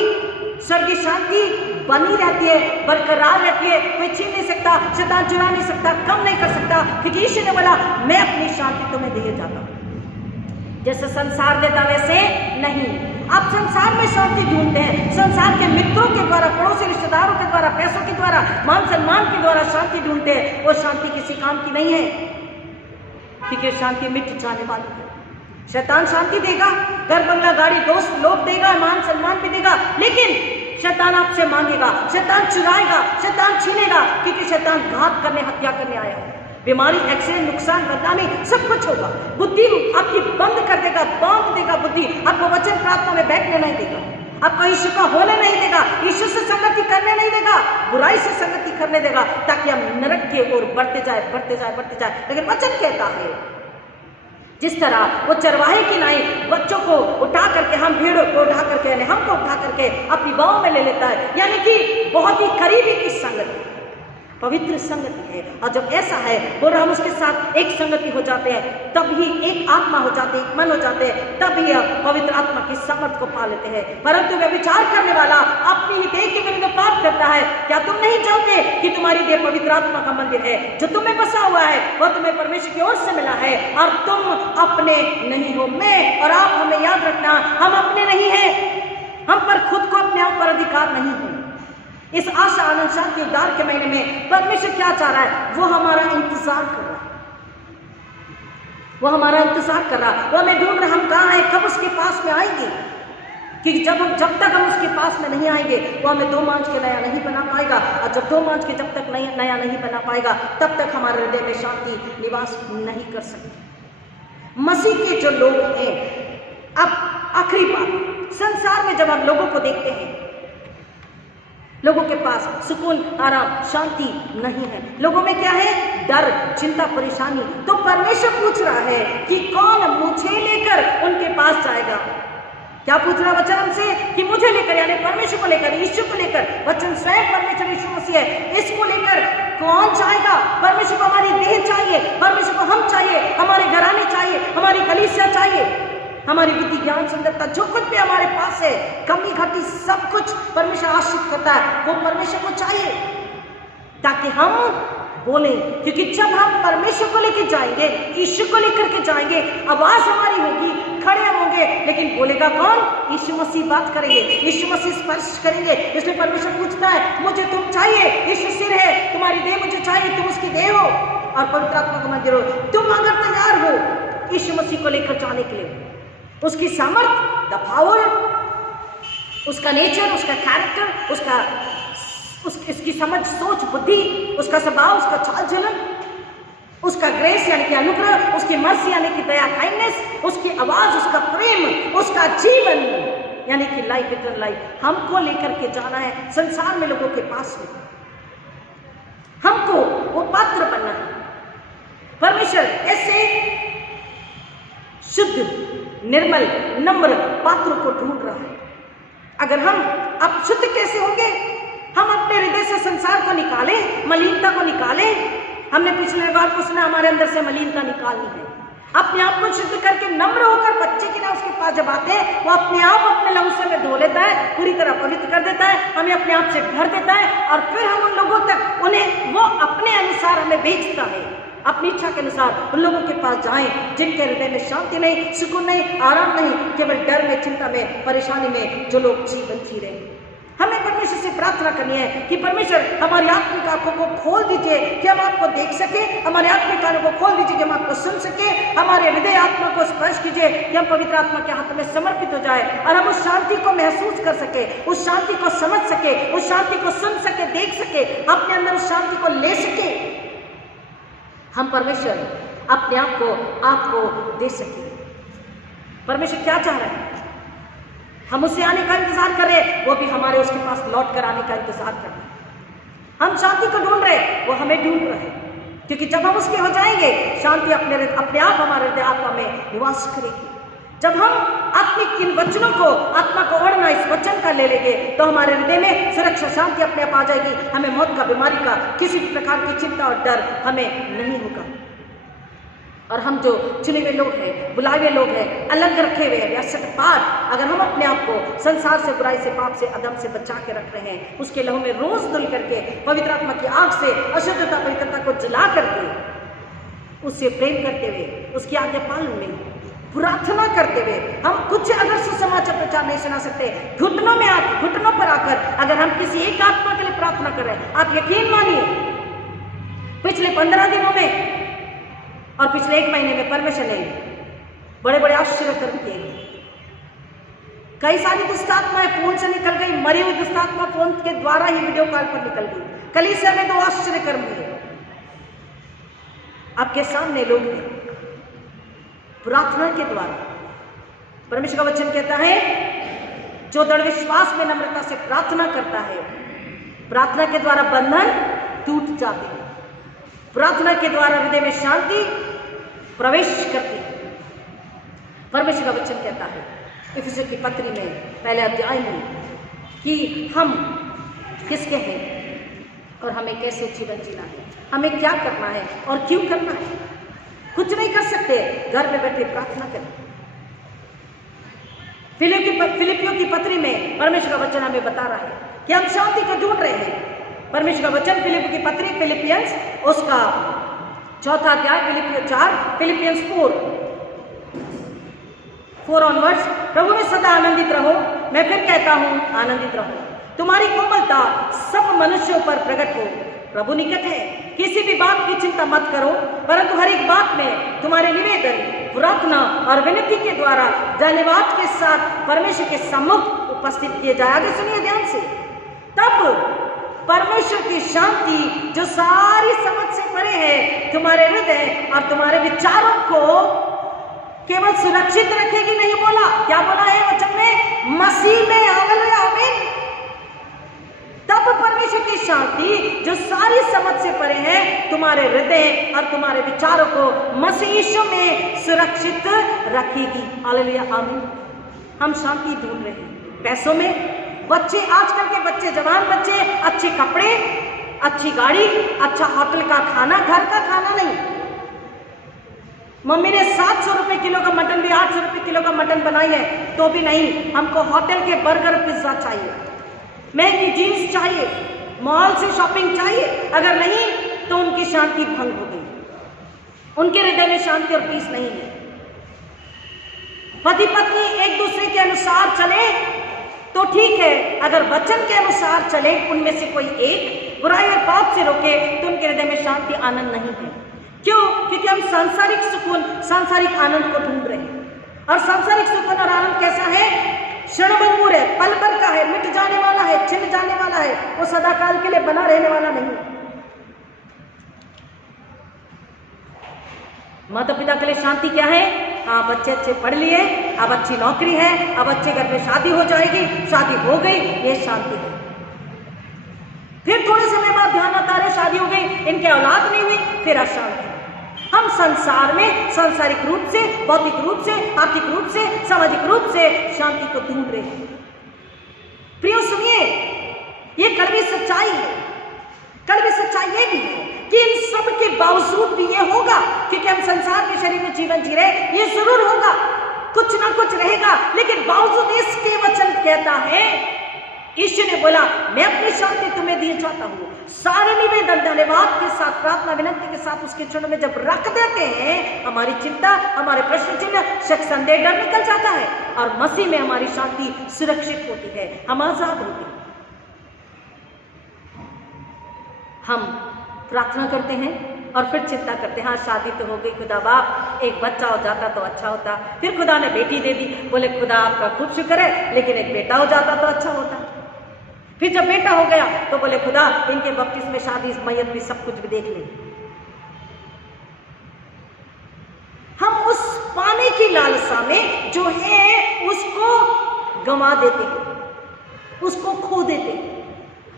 स्वर्गीय शांति बनी रहती है, बरकरार रहती है, कोई छीन नहीं सकता, शैतान चुरा नहीं सकता, कम नहीं कर सकता, क्योंकि यीशु ने बोला मैं अपनी शांति तुम्हें दिए जाता हूं, जैसे संसार देता वैसे नहीं। आप संसार में शांति ढूंढते हैं, संसार के मित्रों के द्वारा, पड़ोसी रिश्तेदारों के द्वारा, पैसों के द्वारा, मान सम्मान के द्वारा शांति ढूंढते हैं। वो शांति किसी काम की नहीं है, क्योंकि शांति मिट जाने वाली है। शैतान शांति देगा, घर बंगला गाड़ी दोस्त लोग देगा, मान सम्मान भी देगा, लेकिन शैतान आपसे मांगेगा, शैतान चुराएगा, शैतान छीनेगा, क्योंकि शैतान घात करने, हत्या करने आया है। बीमारी, एक्सीडेंट, नुकसान, बदनामी सब कुछ होगा। बुद्धि आपकी बंद कर देगा, बांध देगा बुद्धि, आपको वचन प्रार्थना में बैठने नहीं देगा, आपको यीशु का होने नहीं देगा, यीशु से संगति करने नहीं देगा, बुराई से संगति करने देगा, ताकि हम नरक के ओर बढ़ते जाए, बढ़ते जाए, बढ़ते जाए। लेकिन वचन कहता है, जिस तरह वो चरवाहे की नाई बच्चों को उठा करके, हम भीड़ों को उठा करके, यानी हमको उठा करके अपनी बाहों में ले लेता है, यानी कि बहुत ही करीबी की संगति, पवित्र संगति है। और जब ऐसा है, बोल हम उसके साथ एक संगति हो जाते हैं, तब ही एक आत्मा हो जाते हैं, एक मन हो जाते हैं, तब ही हम पवित्र आत्मा की समर्थ को पा लेते हैं। परंतु वे विचार करने वाला अपनी ही देह के विरुद्ध पाप करता है। क्या तुम नहीं जानते कि तुम्हारी देह पवित्र आत्मा का मंदिर है, जो तुम्हें बसा हुआ है, वह तुम्हें परमेश्वर की ओर से मिला है, और तुम अपने नहीं हो। मैं और आप, हमें याद रखना, हम अपने नहीं है, हम पर खुद को अपने आप पर अधिकार नहीं है। इस आशा, आनंद, शांति, उद्धार के महीने में परमेश्वर क्या चाह रहा है? वो हमारा इंतजार कर रहा है, वो हमारा इंतजार कर रहा है, वो हमें ढूंढ रहा, हम कहाँ हैं, कब उसके पास में आएंगे। क्योंकि जब तक हम उसके पास में नहीं आएंगे, वो हमें दो मांझ के नया नहीं बना पाएगा, और जब दो मांझ के जब तक नया नहीं बना पाएगा, तब तक हमारे हृदय में शांति निवास नहीं कर सकती। मसीह के जो लोग हैं, अब आखिरी बात, संसार में जब हम लोगों को देखते हैं, लोगों के पास सुकून, आराम, शांति नहीं है। लोगों में क्या है? डर, चिंता, परेशानी। तो परमेश्वर पूछ रहा है कि कौन मुझे लेकर उनके पास जाएगा? क्या पूछ रहा वचन हमसे? कि मुझे लेकर, यानी परमेश्वर को लेकर, यीशु को लेकर। वचन स्वयं परमेश्वर यीशु मसीह है। इसको लेकर कौन जाएगा? परमेश्वर को हमारी देह चाहिए, परमेश्वर को हम चाहिए, हमारे घराने चाहिए, हमारी कलीसिया चाहिए, हमारी बुद्धि, ज्ञान, सुंदरता, जो कुछ भी हमारे पास है, कमी घटी, सब कुछ परमेश्वर आश्रित करता है, वो परमेश्वर को चाहिए, ताकि हम बोले। क्योंकि जब हम परमेश्वर को लेकर जाएंगे, यीशु को लेकर के जाएंगे, आवाज हमारी होगी, खड़े होंगे, लेकिन बोलेगा कौन? यीशु मसीह बात करेंगे, यीशु मसीह स्पर्श करेंगे। इसलिए परमेश्वर पूछता है, मुझे तुम चाहिए। यीशु सिर है, तुम्हारी देह मुझे चाहिए, तुम उसकी देह हो और पवित्र आत्मा का मंदिर हो। तुम अगर तैयार हो यीशु मसीह को लेकर जाने के लिए, उसकी सामर्थ, द पावर, उसका नेचर, उसका कैरेक्टर, उसकी समझ, सोच, बुद्धि, उसका स्वभाव, उसका चाल चलन, उसका ग्रेस यानी कि अनुग्रह, उसकी मर्सी यानी कि दया, काइंडनेस, उसकी आवाज, उसका प्रेम, उसका जीवन यानी कि लाइफ, इटर्नल लाइफ, हमको लेकर के जाना है संसार में लोगों के पास में। हमको वो पात्र बनना है। परमेश्वर ऐसे शुद्ध, निर्मल, नम्र पात्र को ढूंढ रहा है। अगर हम अब शुद्ध कैसे होंगे? हम अपने हृदय से संसार को निकालें, मलिनता को निकालें। हमने पिछले बार को सुना, हमारे अंदर से मलिनता निकालनी है। अपने आप को शुद्ध करके नम्र होकर बच्चे की ना उसके पास जब आते हैं, वो अपने आप अपने लहू से में धो लेता है, पूरी तरह पवित्र कर देता है, हमें अपने आप से भर देता है, और फिर हम उन लोगों तक, उन्हें वो अपने अनुसार हमें भेजता है, अपनी इच्छा के अनुसार उन लोगों के पास जाएं जिनके हृदय में शांति नहीं, सुकून नहीं, आराम नहीं, केवल डर में, चिंता में, परेशानी में जो लोग जीवन जी रहे हैं। हमें परमेश्वर से प्रार्थना करनी है कि परमेश्वर हमारी आत्मिक आंखों को खोल दीजिए कि हम आपको देख सके, हमारे आत्मिक कानों को खोल दीजिए कि हम आपको सुन सके, हमारे हृदय आत्मा को स्पर्श कीजिए कि हम पवित्र आत्मा के हाथ में समर्पित हो जाए और हम उस शांति को महसूस कर सके, उस शांति को समझ सके, उस शांति को सुन सके, देख सके, अपने अंदर उस शांति को ले सके। हम परमेश्वर अपने आप को आपको दे सके। परमेश्वर क्या चाह रहे हैं? हम उससे आने का इंतजार कर रहे, वो भी हमारे उसके पास लौट कर आने का इंतजार कर रहे। हम शांति को ढूंढ रहे, वो हमें ढूंढ रहे, क्योंकि जब हम उसके हो जाएंगे, शांति अपने आप हमारे हृदय आत्मा में निवास करेगी। जब हम आत्मिक इन वचनों को, आत्मा को ओढ़ना इस वचन का ले लेंगे, तो हमारे हृदय में सुरक्षा, शांति अपने आप आ जाएगी। हमें मौत का, बीमारी का, किसी भी प्रकार की चिंता और डर हमें नहीं होगा। और हम जो चुने हुए लोग हैं, बुलाए हुए लोग हैं, अलग रखे हुए हैं, पार, अगर हम अपने आप को संसार से, बुराई से, पाप से, अधम से बचा के रख रहे हैं, उसके लहू में रोज धुल करके, पवित्र आत्मा की आग से अशुद्धता, पवित्रता को जला करके, उससे प्रेम करते हुए, उसकी आज्ञा पालन में प्रार्थना करते हुए, हम कुछ अगर सुसमाचार प्रचार नहीं सुना सकते, घुटनों पर आकर अगर हम किसी एक आत्मा के लिए प्रार्थना कर रहे हैं, आप यकीन मानिए पिछले 15 दिनों में और पिछले 1 महीने में परमेश्वर ने बड़े बड़े आश्चर्य कर्म किए। कई सारी दुष्टात्माएं फोन से निकल गई, मरी हुई दुष्टात्मा फोन के द्वारा ही वीडियो कॉल पर निकल गई। कलीसिया में 2 आश्चर्य कर्म हुए। आपके सामने लोग हैं, प्रार्थना के द्वारा। परमेश्वर का वचन कहता है, जो दृढ़ विश्वास में नम्रता से प्रार्थना करता है, प्रार्थना के द्वारा बंधन टूट जाते हैं, प्रार्थना के द्वारा हृदय में शांति प्रवेश करती है। परमेश्वर का वचन कहता है इफिसियों की पत्री में 1 अध्याय में कि हम किसके हैं और हमें कैसे जीवन जीना है, हमें क्या करना है और क्यों करना है। कुछ नहीं कर सकते, घर में बैठे प्रार्थना करें। फिलिपियों की पत्री में परमेश्वर का वचन हमें बता रहा है कि हम शांति को ढूंढ रहे हैं। परमेश्वर का वचन फिलिपियों की पत्री, फिलिपियंस उसका 4 अध्याय, फिलिपियंस 4 ऑनवर्ड्स, प्रभु में सदा आनंदित रहो। मैं फिर कहता हूँ आनंदित रहो। तुम्हारी कोमलता सब मनुष्यों पर प्रकट हो, प्रभु निकट है। किसी भी बात की चिंता मत करो, परंतु हर एक बात में तुम्हारे निवेदन, प्रार्थना और विनती के द्वारा धन्यवाद के साथ परमेश्वर के सम्मुख उपस्थित किए जाए। आगे सुनिए ध्यान से। तब परमेश्वर की शांति जो सारी समझ से परे है, तुम्हारे हृदय और तुम्हारे विचारों को केवल सुरक्षित रखेगी नहीं बोला, क्या बोला है वचन में? मसीह में। हालेलुया, आमीन। तब परमेश्वर की शांति जो सारी समझ से परे है तुम्हारे हृदय और तुम्हारे विचारों को मसीह यीशु में सुरक्षित रखेगी। हालेलुया, आमीन। हम शांति ढूंढ रहे हैं पैसों में। बच्चे, आजकल के बच्चे, जवान बच्चे, अच्छे कपड़े, अच्छी गाड़ी, अच्छा होटल का खाना, घर का खाना नहीं। मम्मी ने 700 रुपए किलो का मटन भी 800 रुपए किलो का मटन बनाई है तो भी नहीं, हमको होटल के बर्गर पिज्जा चाहिए, महंगी जीन्स चाहिए, मॉल से शॉपिंग चाहिए। अगर नहीं तो उनकी शांति भंग हो गई, उनके हृदय में शांति और पीस नहीं है। पति पत्नी एक दूसरे के अनुसार चले तो ठीक है, अगर वचन के अनुसार चले, उनमें से कोई एक बुराई और पाप से रोके तो उनके हृदय में शांति आनंद नहीं है। क्यों? क्योंकि हम सांसारिक सुकून, सांसारिक आनंद को ढूंढ रहे हैं। और सांसारिक सुकून और आनंद कैसा है? क्षणभंगुर है, पल भर का है, मिट जाने वाला है, छिन जाने वाला है, वो सदाकाल के लिए बना रहने वाला नहीं। माता पिता के लिए शांति क्या है? हाँ, बच्चे अच्छे पढ़ लिए, अब अच्छी नौकरी है, अब अच्छे घर में शादी हो जाएगी, शादी हो गई, ये शांति है। फिर थोड़े समय बाद ध्यान आता है शादी हो गई, इनके औलाद नहीं हुई, फिर अशांति। हम संसार में सांसारिक रूप से, भौतिक रूप से, आर्थिक रूप से, सामाजिक रूप से शांति को ढूंढ रहे हैं। प्रियो सुनिए, ये कड़वी सच्चाई है। कड़वी सच्चाई ये भी है कि इन सब के बावजूद भी ये होगा, क्योंकि हम संसार के शरीर में जीवन जी रहे, ये जरूर होगा, कुछ ना कुछ रहेगा। लेकिन बावजूद इसके वचन कहता है, यीशु ने बोला, मैं अपनी शांति तुम्हें दिए चाहता हूँ। सारे निवेदन, धन्यवाद के साथ, प्रार्थना विनती के साथ उसके चरणों में जब रख देते हैं, हमारी चिंता, हमारे प्रश्न चिन्ह, शक, संदेह, डर निकल जाता है और मसीह में हमारी शांति सुरक्षित होती है, हम आजाद होते हैं। हम प्रार्थना करते हैं और फिर चिंता करते हैं, हाँ शादी तो हो गई, खुदा बाप एक बच्चा हो जाता तो अच्छा होता। फिर खुदा ने बेटी दे दी, बोले खुदा आपका खूब शुक्र है, लेकिन एक बेटा हो जाता तो अच्छा होता। फिर जब बेटा हो गया तो बोले खुदा इनके बपतिस्मे में, शादी, मैयत भी, सब कुछ भी देख ले। हम उस पाने की लालसा में जो है उसको गंवा देते हैं, उसको खो देते हैं।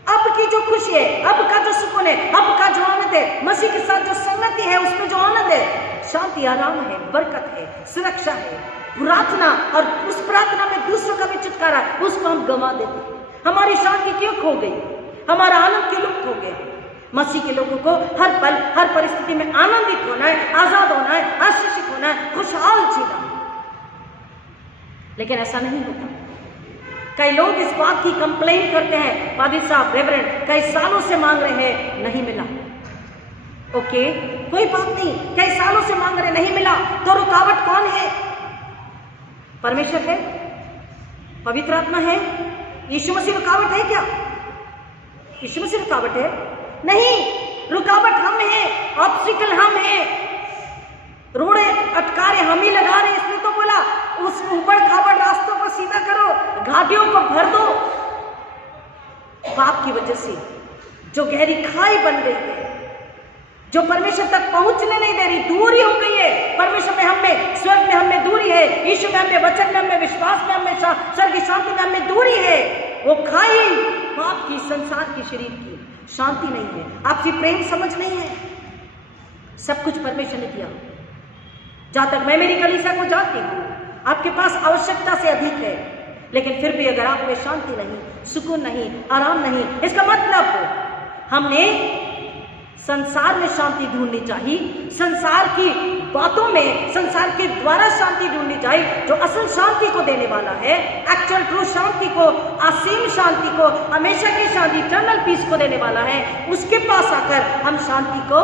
अब की जो खुशी है, अब का जो सुकून है, अब का जो आनंद है, मसीह के साथ जो संगति है, उसमें जो आनंद है, शांति, आराम है, बरकत है, सुरक्षा है, प्रार्थना, और उस प्रार्थना में दूसरों का भी छुटकारा, उसको हम गंवा देते हैं। हमारी शांति क्यों खो गई? हमारा आनंद क्यों लुप्त हो गया? मसीह के लोगों को हर पल, हर परिस्थिति में आनंदित होना है, आजाद होना है, आशीषित होना है, खुशहाल जीना। लेकिन ऐसा नहीं होता। कई लोग इस बात की कंप्लेन करते हैं, पादरी साहब, रेवरेंड, कई सालों से मांग रहे हैं, नहीं मिला। ओके, कोई बात नहीं, कई सालों से मांग रहे, नहीं मिला, तो रुकावट कौन है? परमेश्वर है, पवित्र आत्मा है, यीशु मसीह रुकावट है क्या? यीशु मसीह रुकावट है? नहीं, रुकावट हम हैं, ऑब्स्टिकल हम हैं, रोड़े अटकारे हम ही लगा रहे। इसने तो बोला उस ऊपर खाबड़ रास्तों को सीधा करो, घाटियों को भर दो। पाप की वजह से जो गहरी खाई बन रही है, जो परमेश्वर तक पहुंचने नहीं दे रही, दूरी हो गई है। परमेश्वर में, हम में, स्वर्ग में हम में दूरी है, यीशु में हम में, वचन में हम में, विश्वास में हम में, स्वर्ग की शांति में हम में दूरी है। वो खाई पाप की, संसार की, शरीर की शांति नहीं है, आपसी प्रेम समझ नहीं है। सब कुछ परमेश्वर ने किया। जहां तक मैं मेरी कलीसिया को जानती हूँ, आपके पास आवश्यकता से अधिक है, लेकिन फिर भी अगर आप में शांति नहीं, सुकून नहीं, आराम नहीं, इसका मतलब हमने संसार में शांति ढूंढनी चाहिए, संसार की बातों में, संसार के द्वारा शांति ढूंढनी चाहिए, जो असल शांति को देने वाला है, एक्चुअल ट्रू शांति को, असीम शांति को, हमेशा की शांति, इटर्नल पीस को देने वाला है। उसके पास आकर हम शांति को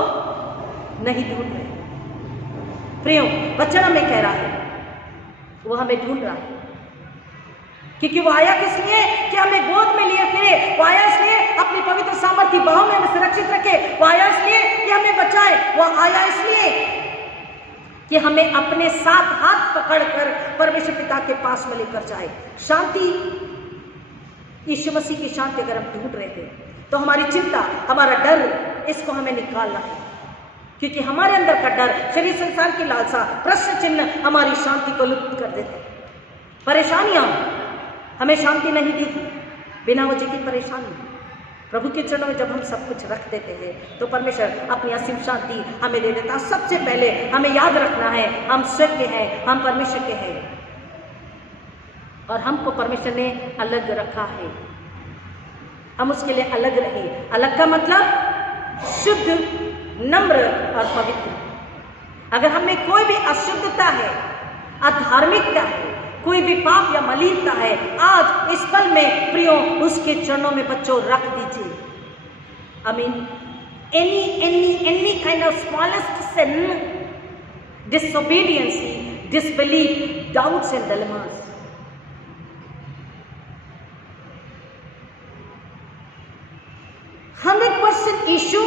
नहीं ढूंढ रहे। प्रियो, वचन हमें कह रहा है, वो हमें ढूंढ रहा है, क्योंकि वो आया किस लिए? कि हमें गोद में लिए फिरे। वो आया इसलिए अपनी पवित्र सामर्थ्य बाहों में हमें सुरक्षित रखे। वो आया इसलिए कि हमें बचाए। वो आया इसलिए कि हमें अपने साथ हाथ पकड़कर परमेश्वर पिता के पास में लेकर जाए। शांति, यीशु मसीह की शांति अगर हम ढूंढ रहे थे, तो हमारी चिंता, हमारा डर, इसको हमें निकालना है। क्योंकि हमारे अंदर का डर, शरीर संसार की लालसा, प्रश्न चिन्ह हमारी शांति को लुप्त कर देते। परेशानियां हमें शांति नहीं देती, बिना वजह की परेशानी। प्रभु के चरणों में जब हम सब कुछ रख देते हैं तो परमेश्वर अपनी असीम शांति हमें दे देता। सबसे पहले हमें याद रखना है हम स्वर्ग के हैं, हम परमेश्वर के हैं और हमको परमेश्वर ने अलग रखा है। हम उसके लिए अलग रहे। अलग का मतलब शुद्ध, नम्र और पवित्र। अगर हमें कोई भी अशुद्धता है, अधार्मिकता है, कोई भी पाप या मलिनता है, आज इस पल में प्रियो उसके चरणों में बच्चों रख दीजिए। I mean, any kind of smallest sin, disobedience, disbelief, doubts and dilemmas. यीशु,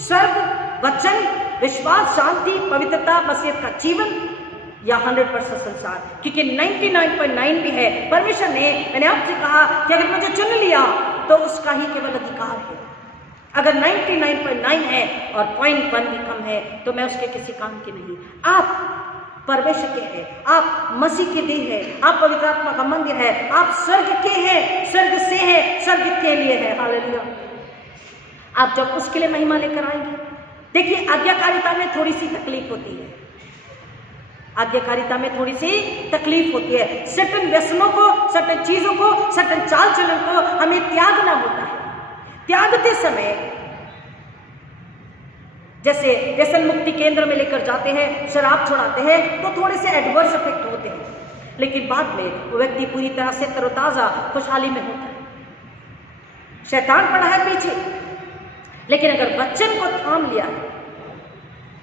स्वर्ग, वचन, विश्वास, शांति, पवित्रता, मसीहत का जीवन या 100% संसार। क्योंकि 99.9 भी है। परमेश्वर ने, मैंने आपसे कहा कि अगर मुझे चुन लिया तो उसका ही केवल अधिकार है। अगर 99.9 है और 0.1 भी कम है तो मैं उसके किसी काम की नहीं। आप परमेश्वर के हैं, आप मसीह के देह है, आप पवित्र आत्मा का मंदिर है, आप स्वर्ग के हैं, स्वर्ग से है, स्वर्ग के लिए है। हालेलुया। आप जब उसके लिए महिमा लेकर आएंगे, देखिए आज्ञाकारिता में थोड़ी सी तकलीफ होती है। आज्ञाकारिता में थोड़ी सी तकलीफ होती है। सर्टेन व्यसनों को, सर्टेन चीजों को, सर्टेन चाल चलन को हमें त्यागना होता है। त्यागते समय जैसे व्यसन मुक्ति केंद्र में लेकर जाते हैं, शराब छुड़ाते हैं तो थोड़े से एडवर्स इफेक्ट होते हैं, लेकिन बाद में वो व्यक्ति पूरी तरह से तरोताजा खुशहाली में होता है। शैतान पड़ा है पीछे, लेकिन अगर वचन को थाम लिया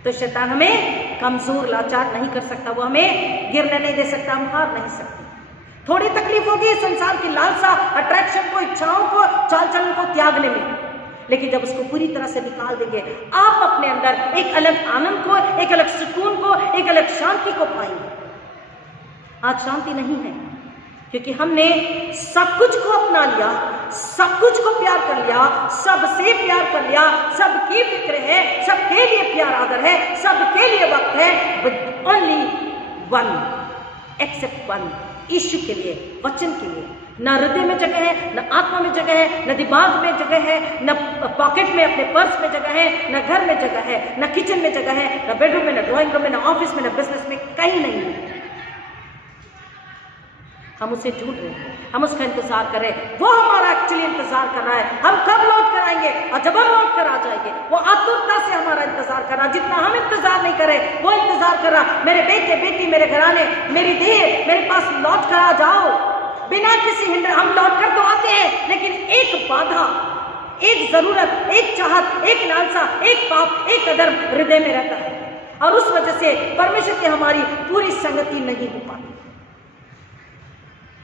तो शैतान हमें कमजोर, लाचार नहीं कर सकता, वो हमें गिरने नहीं दे सकता, हम हार नहीं सकते। थोड़ी तकलीफ होगी संसार की लालसा, अट्रैक्शन को, इच्छाओं को, चाल चलन को त्यागने में, लेकिन जब उसको पूरी तरह से निकाल देंगे आप अपने अंदर एक अलग आनंद को, एक अलग सुकून को, एक अलग शांति को पाएंगे। आज शांति नहीं है क्योंकि हमने सब कुछ को अपना लिया, सब कुछ को प्यार कर लिया, सबसे प्यार कर लिया, सबकी फिक्र है, सबके लिए प्यार आदर है, सबके लिए वक्त है, but only one, except one, यीशु के लिए, वचन के लिए। न हृदय में जगह है, न आत्मा में जगह है, न दिमाग में जगह है, न पॉकेट में, अपने पर्स में जगह है, न घर में जगह है, न किचन में जगह है, न बेडरूम में, न ड्राइंग रूम में, न ऑफिस में, न बिजनेस में, कहीं नहीं है। हम उसे ढूंढ रहे हैं, हम उसका इंतजार कर रहे हैं, वो हमारा एक्चुअली इंतजार कर रहा है। हम कब लौट कर आएंगे और जब हम लौट कर आ जाएंगे वो आतुरता से हमारा इंतजार कर रहा। जितना हम इंतजार नहीं करें वो इंतजार कर रहा। मेरे बेटे बेटी, मेरे घराने, मेरी देह, मेरे पास लौट कर आ जाओ बिना किसी हिंडर। हम लौट कर तो आते हैं, लेकिन एक बाधा, एक जरूरत, एक चाहत, एक लालसा, एक पाप, एक अधर्म हृदय में रहता है और उस वजह से परमेश्वर की हमारी पूरी संगति नहीं हो पाती।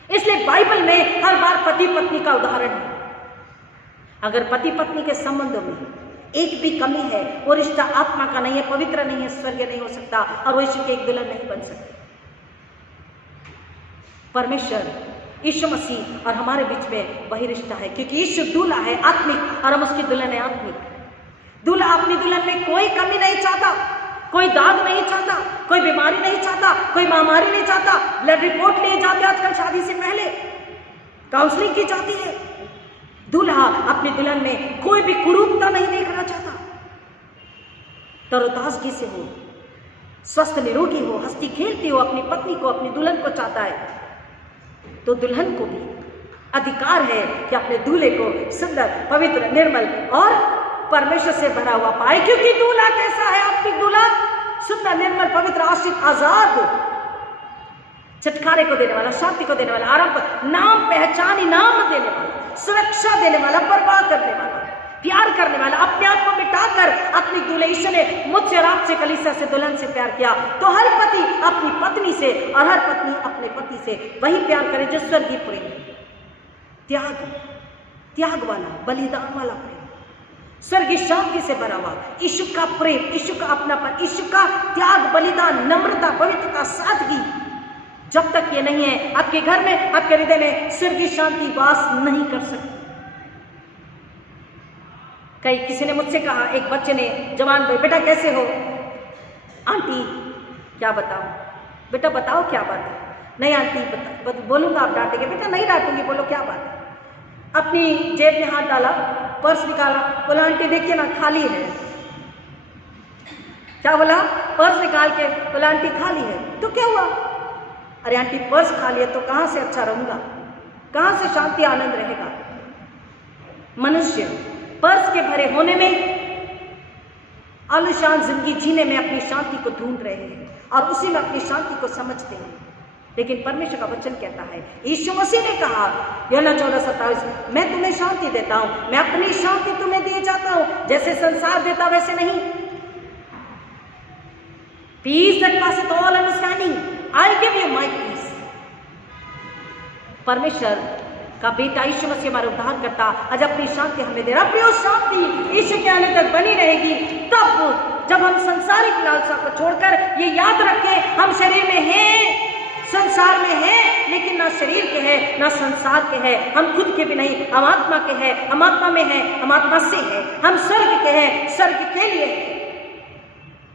इसलिए बाइबल में हर बार पति पत्नी का उदाहरण है। अगर पति पत्नी के संबंधों में एक भी कमी है, वो रिश्ता आत्मा का नहीं है, पवित्र नहीं है, स्वर्गीय नहीं हो सकता और वो यीशु के एक दुल्हन नहीं बन सकते। परमेश्वर, यीशु मसीह और हमारे बीच में वही रिश्ता है, क्योंकि यीशु दूल्हा है आत्मिक और हम उसकी दुल्हन है आत्मिक। दूल्हा अपनी दुल्हन में कोई कमी नहीं चाहता, कोई दाग नहीं चाहता, कोई बीमारी नहीं चाहता, कोई महामारी नहीं चाहता। ब्लड रिपोर्ट लिए जाते आजकल शादी से पहले, काउंसलिंग की जाती है। दूल्हा अपनी दुल्हन में कोई भी कुरूपता नहीं देखना चाहता, तरोताजगी से हो, स्वस्थ निरोगी हो, हंसती खेलती हो, अपनी पत्नी को, अपनी दुल्हन को चाहता है। तो दुल्हन को भी अधिकार है कि अपने दूल्हे को सुंदर, पवित्र, निर्मल और परमेश्वर से भरा हुआ पाए, क्योंकि दूल्हा कैसा है? आत्मिक दूल्हा, सुंदर, निर्मल, पवित्र, आश्रित, आजाद, छुटकारे को देने वाला, शांति को देने वाला, आराम को, नाम, पहचान, इनाम देने वाला, सुरक्षा देने वाला, परवाह करने वाला, प्यार करने वाला, अपने आप को मिटाकर आत्मिक दूल्हे। ईश्वर ने मुझसे और आपसे, कलीसिया से, दुल्हन से प्यार किया, तो हर पति अपनी पत्नी से और हर पत्नी अपने पति से वही प्यार करे जो स्वर्गीय प्रेम, त्याग वाला, बलिदान वाला प्रेम, स्वर्गीय शांति से भरा हुआ, यीशु का प्रेम, यीशु का अपनापन, यीशु का त्याग, बलिदान, नम्रता, पवित्रता, सादगी। जब तक ये नहीं है आपके घर में, आपके हृदय में स्वर्गीय शांति वास नहीं कर सकती। किसी ने मुझसे कहा, एक बच्चे ने, जवान भाई, बेटा कैसे हो? आंटी क्या बताऊं? बेटा बताओ क्या बात है? नहीं आंटी बोलूंगा आप डांटेंगे। बेटा नहीं डांटूंगी, बोलो क्या बात है? अपनी जेब में हाथ डाला, पर्स निकाला, बोला आंटी देखिए ना खाली है। क्या बोला? पर्स निकाल के बोला आंटी खाली है। तो क्या हुआ? अरे आंटी पर्स खाली है तो कहाँ से अच्छा रहूंगा, कहाँ से शांति आनंद रहेगा? मनुष्य पर्स के भरे होने में, आलीशान जिंदगी जीने में अपनी शांति को ढूंढ रहे हैं और उसी में अपनी शांति को समझते हैं। लेकिन परमेश्वर का वचन कहता है, यीशु मसीह ने कहा यूहन्ना 14:27, मैं तुम्हें शांति देता हूं, मैं अपनी शांति तुम्हें दिए जाता हूं, जैसे संसार देता वैसे नहीं। Peace that passeth all understanding, I give you my peace. परमेश्वर का बेटा यीशु मसीह हमारा उद्धार करता आज अपनी शांति हमें दे रहा। प्रिय शांति यीशु के आने तक बनी रहेगी तब जब हम संसारिक लालसा को छोड़कर ये याद रखें, हम शरीर में हैं, संसार में हैं, लेकिन ना शरीर के हैं ना संसार के हैं। हम खुद के भी नहीं, हम आत्मा के हैं, हम आत्मा में हैं, हम आत्मा से हैं, हम स्वर्ग के हैं, स्वर्ग के लिए हैं।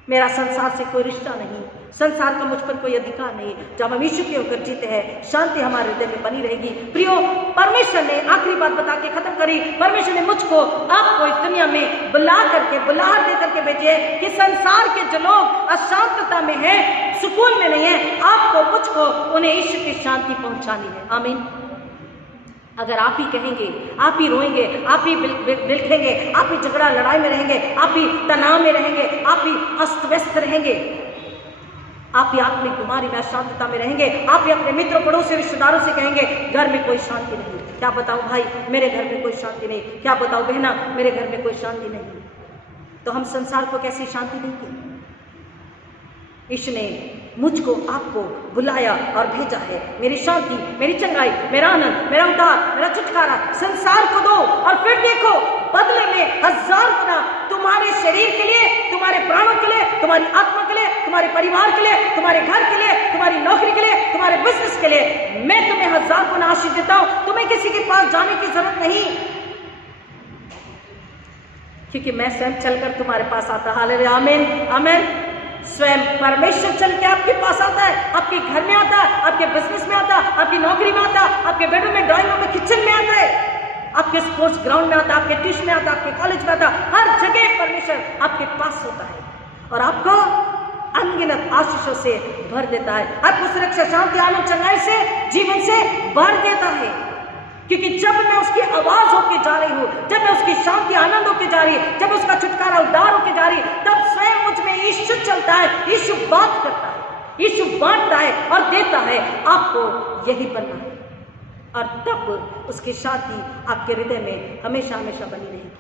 मेरा संसार से कोई रिश्ता नहीं, संसार का मुझ पर कोई अधिकार नहीं। जब हम यीशु के होकर जीते हैं, शांति हमारे हृदय में बनी रहेगी। प्रियो, परमेश्वर ने आखिरी बात बता के खत्म करी। परमेश्वर ने मुझको, आपको इस दुनिया में बुलाहट दे करके भेजे कि संसार के जो लोग अशांतता में हैं, सुकून में नहीं है, आपको मुझको उन्हें यीशु की शांति पहुंचानी है। आमीन। अगर आप ही कहेंगे, आप ही रोएंगे, आप ही बिलखेंगे, आप ही झगड़ा लड़ाई में रहेंगे, आप ही तनाव में रहेंगे, आप ही अस्त व्यस्त रहेंगे, आप ही आत्मिक बीमारी में अशांतता में रहेंगे, आप ही अपने मित्रों पड़ोसी रिश्तेदारों से कहेंगे घर में कोई शांति नहीं। क्या बताऊं भाई, मेरे घर में कोई शांति नहीं। क्या बताऊं बहना, मेरे घर में कोई शांति नहीं। तो हम संसार को कैसे शांति देंगे? ईश्वर ने मुझको, आपको बुलाया और भेजा है। मेरी शांति, मेरी चंगाई, मेरा आनंद, मेरा उद्धार, मेरा छुटकारा संसार को दो और फिर देखो बदले में 1000 गुना तुम्हारे शरीर के लिए, तुम्हारे प्राणों के लिए, तुम्हारी आत्मा के लिए, तुम्हारे परिवार के लिए, तुम्हारे घर के लिए, तुम्हारी नौकरी के लिए, तुम्हारे बिजनेस के लिए मैं तुम्हें 1000 गुना आशीष देता हूं। तुम्हें किसी के पास जाने की जरूरत नहीं, क्योंकि मैं स्वयं चलकर तुम्हारे पास आता। हालेलुया, आमीन, आमीन। स्वयं परमेश्वर चल के आपके पास आता है, आपके घर में आता है, आपके बिजनेस में आता है, आपकी नौकरी में आता है, आपके बेडरूम में, ड्राइंग रूम में, किचन में आता है, आपके स्पोर्ट्स ग्राउंड में आता है, आपके ट्यूशन में आता है, आपके कॉलेज में आता है। हर जगह परमेश्वर आपके पास होता है और आपको अनगिनत आशीषों से भर देता है। आपको सुरक्षा, शांति, आनंद, चंगाई से, जीवन से भर देता है। क्योंकि जब मैं उसकी आवाज होके जा रही हूँ, जब मैं उसकी शांति, आनंद होके जा रही है, जब उसका छुटकारा, उद्धार होके जा रही है, तब स्वयं मुझ में यीशु चलता है, यीशु बात करता है, यीशु बांटता है और देता है। आपको यही बनना है और तब उसकी शांति आपके हृदय में हमेशा हमेशा बनी रहेगी।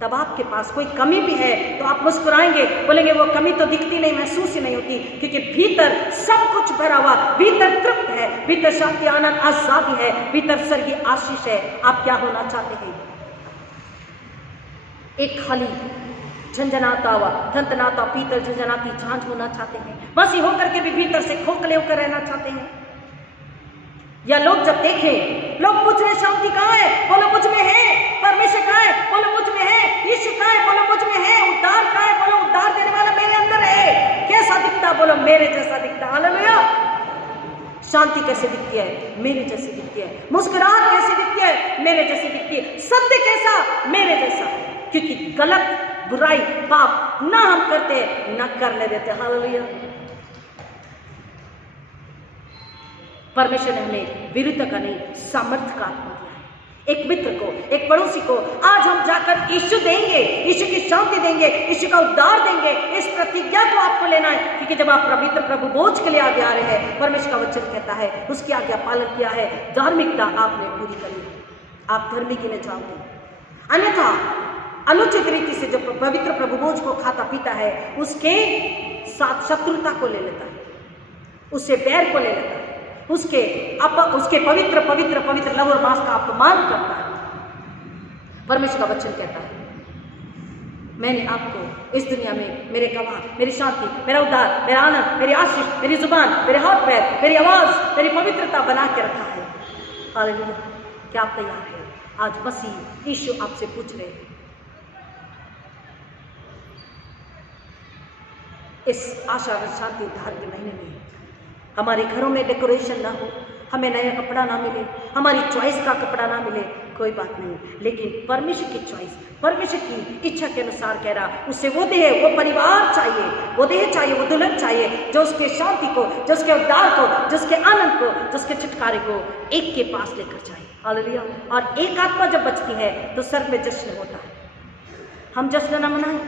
तब आपके पास कोई कमी भी है तो आप मुस्कुराएंगे, बोलेंगे वो कमी तो दिखती नहीं, महसूस ही नहीं होती, क्योंकि भीतर सब कुछ भरा हुआ, भीतर तृप्त है, भीतर शांति, आनंद, आजादी है, भीतर स्वर्गीय आशीष है। आप क्या होना चाहते हैं? एक खाली झंझनाता हुआ, धंतनाता पीतल झंझनाती झांझ होना चाहते हैं? वैसी होकर के भी भीतर से खोखले होकर रहना चाहते हैं? या लोग जब देखें, लोग पूछ रहे शांति कहाँ है, बोलो मुझ में है। परमेश्वर कहाँ है, बोलो मुझ में है। यीशु कहाँ है, बोलो मुझ में है। उद्धार कहाँ है, बोलो उद्धार देने वाला मेरे अंदर है। कैसा दिखता, बोलो मेरे जैसा दिखता। हालेलुया। शांति कैसे दिखती है? मेरे जैसी दिखती है। मुस्कुराहट कैसी दिखती है? मेरे जैसी दिखती है। सत्य कैसा? मेरे जैसा। क्योंकि गलत, बुराई, पाप ना हम करते, ना करने देते। हालेलुया। परमेश्वर ने हमें वीरता का नहीं, सामर्थ्य का आत्मा दिया है। एक मित्र को, एक पड़ोसी को आज हम जाकर यीशु देंगे, यीशु की शांति देंगे, यीशु का उद्धार देंगे। इस प्रतिज्ञा को आपको लेना है, क्योंकि जब आप पवित्र प्रभु बोझ के लिए आगे आ रहे हैं, परमेश्वर का वचन कहता है उसकी आज्ञा पालन किया है, धार्मिकता आपने पूरी करी है, आप धर्मी गिने जाओगे। अन्यथा अनुचित रीति से जब पवित्र प्रभु बोझ को खाता पीता है, उसके साथ शत्रुता को ले लेता है, उससे बैर को ले लेता है, उसके पवित्र पवित्र पवित्र लहू और मांस का अपमान करता है। परमेश्वर का वचन कहता है मैंने आपको इस दुनिया में मेरे गवाह, मेरी शांति, मेरा उद्धार, मेरा आनंद, मेरी आशीष, मेरी जुबान, मेरे हाथ पैर, मेरी आवाज, मेरी पवित्रता बना के रखा है। हालेलुया। क्या आप तैयार हैं? आज मसीह यीशु आपसे पूछ रहे हैं, इस आशा और शांति उद्धार के महीने में हमारे घरों में डेकोरेशन ना हो, हमें नया कपड़ा ना मिले, हमारी चॉइस का कपड़ा ना मिले, कोई बात नहीं, लेकिन परमेश्वर की चॉइस, परमेश्वर की इच्छा के अनुसार कह रहा, उसे वो देह, वो परिवार चाहिए, वो देह चाहिए, वो दुल्हन चाहिए जो उसके शांति को, जो उसके उद्धार को, जो उसके आनंद को, जो उसके छुटकारे को एक के पास लेकर जाए। हालेलुया। और एक आत्मा जब बचती है तो स्वर्ग में जश्न होता है। हम जश्न न मनाएं,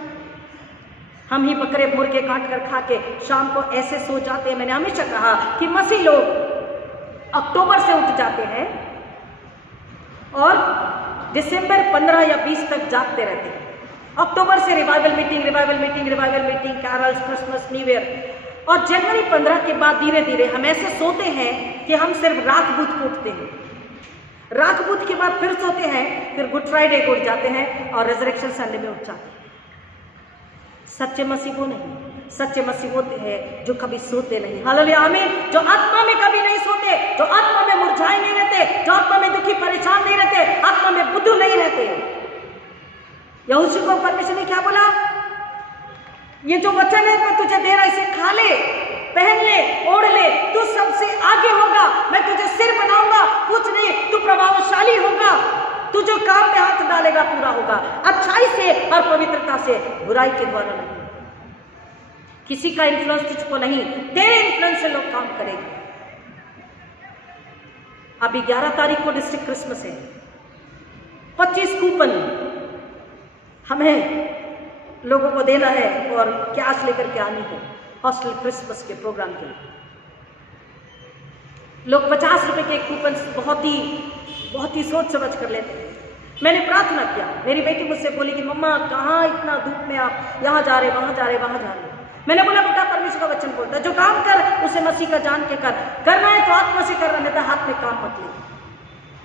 हम ही बकरे मुर्गे काट कर खा के शाम को ऐसे सो जाते हैं। मैंने हमेशा कहा कि मसीह लोग अक्टूबर से उठ जाते हैं और दिसंबर 15 या 20 तक जागते रहते हैं। अक्टूबर से revival meeting, revival meeting, revival meeting, carols, Christmas, new year, और जनवरी 15 के बाद धीरे धीरे हम ऐसे सोते हैं कि हम सिर्फ रात बुध को उठते हैं, रात बुध के बाद फिर सोते हैं, फिर गुड फ्राइडे को उठ जाते हैं और रेजरेक्शन संडे में उठ जाते हैं। सच्चे मसीह वो नहीं, सच्चे मसीह होते हैं जो कभी सोते नहीं। हालेलुया, आमीन। जो आत्मा में कभी नहीं सोते, जो आत्मा में मुरझाए नहीं रहते, जो आत्मा में दुखी परेशान नहीं रहते, आत्मा में बुद्धू नहीं रहते। यहोशू को परमेश्वर ने क्या बोला? ये जो वचन है मैं तुझे दे रहा, इसे खा ले, पहन ले, ओढ़ ले, तू सबसे आगे होगा, मैं तुझे सिर बनाऊंगा, कुछ नहीं, तू प्रभावशाली होगा, तू जो काम में हाथ डालेगा पूरा होगा, अच्छाई से और पवित्रता से, बुराई के द्वारा नहीं। किसी का इन्फ्लुएंस तुझको नहीं, तेरे इन्फ्लुएंस से लोग काम करेंगे। अभी 11 तारीख को डिस्ट्रिक्ट क्रिसमस है, 25 कूपन हमें लोगों को देना है और कैश लेकर के आनी है हॉस्टल क्रिसमस के प्रोग्राम के लिए। लोग 50 रुपए के कूपन बहुत ही सोच समझ कर लेते हैं। मैंने प्रार्थना किया, मेरी बेटी मुझसे बोली कि मम्मा कहाँ इतना धूप में आप यहाँ जा रहे, वहाँ जा रहे, वहाँ जा रहे। मैंने बोला बेटा परमेश्वर का वचन बोलता है, जो काम कर उसे मसीह का जान के कर, करना है तो आत्मा से करना, नहीं तो हाथ में काम मत ले।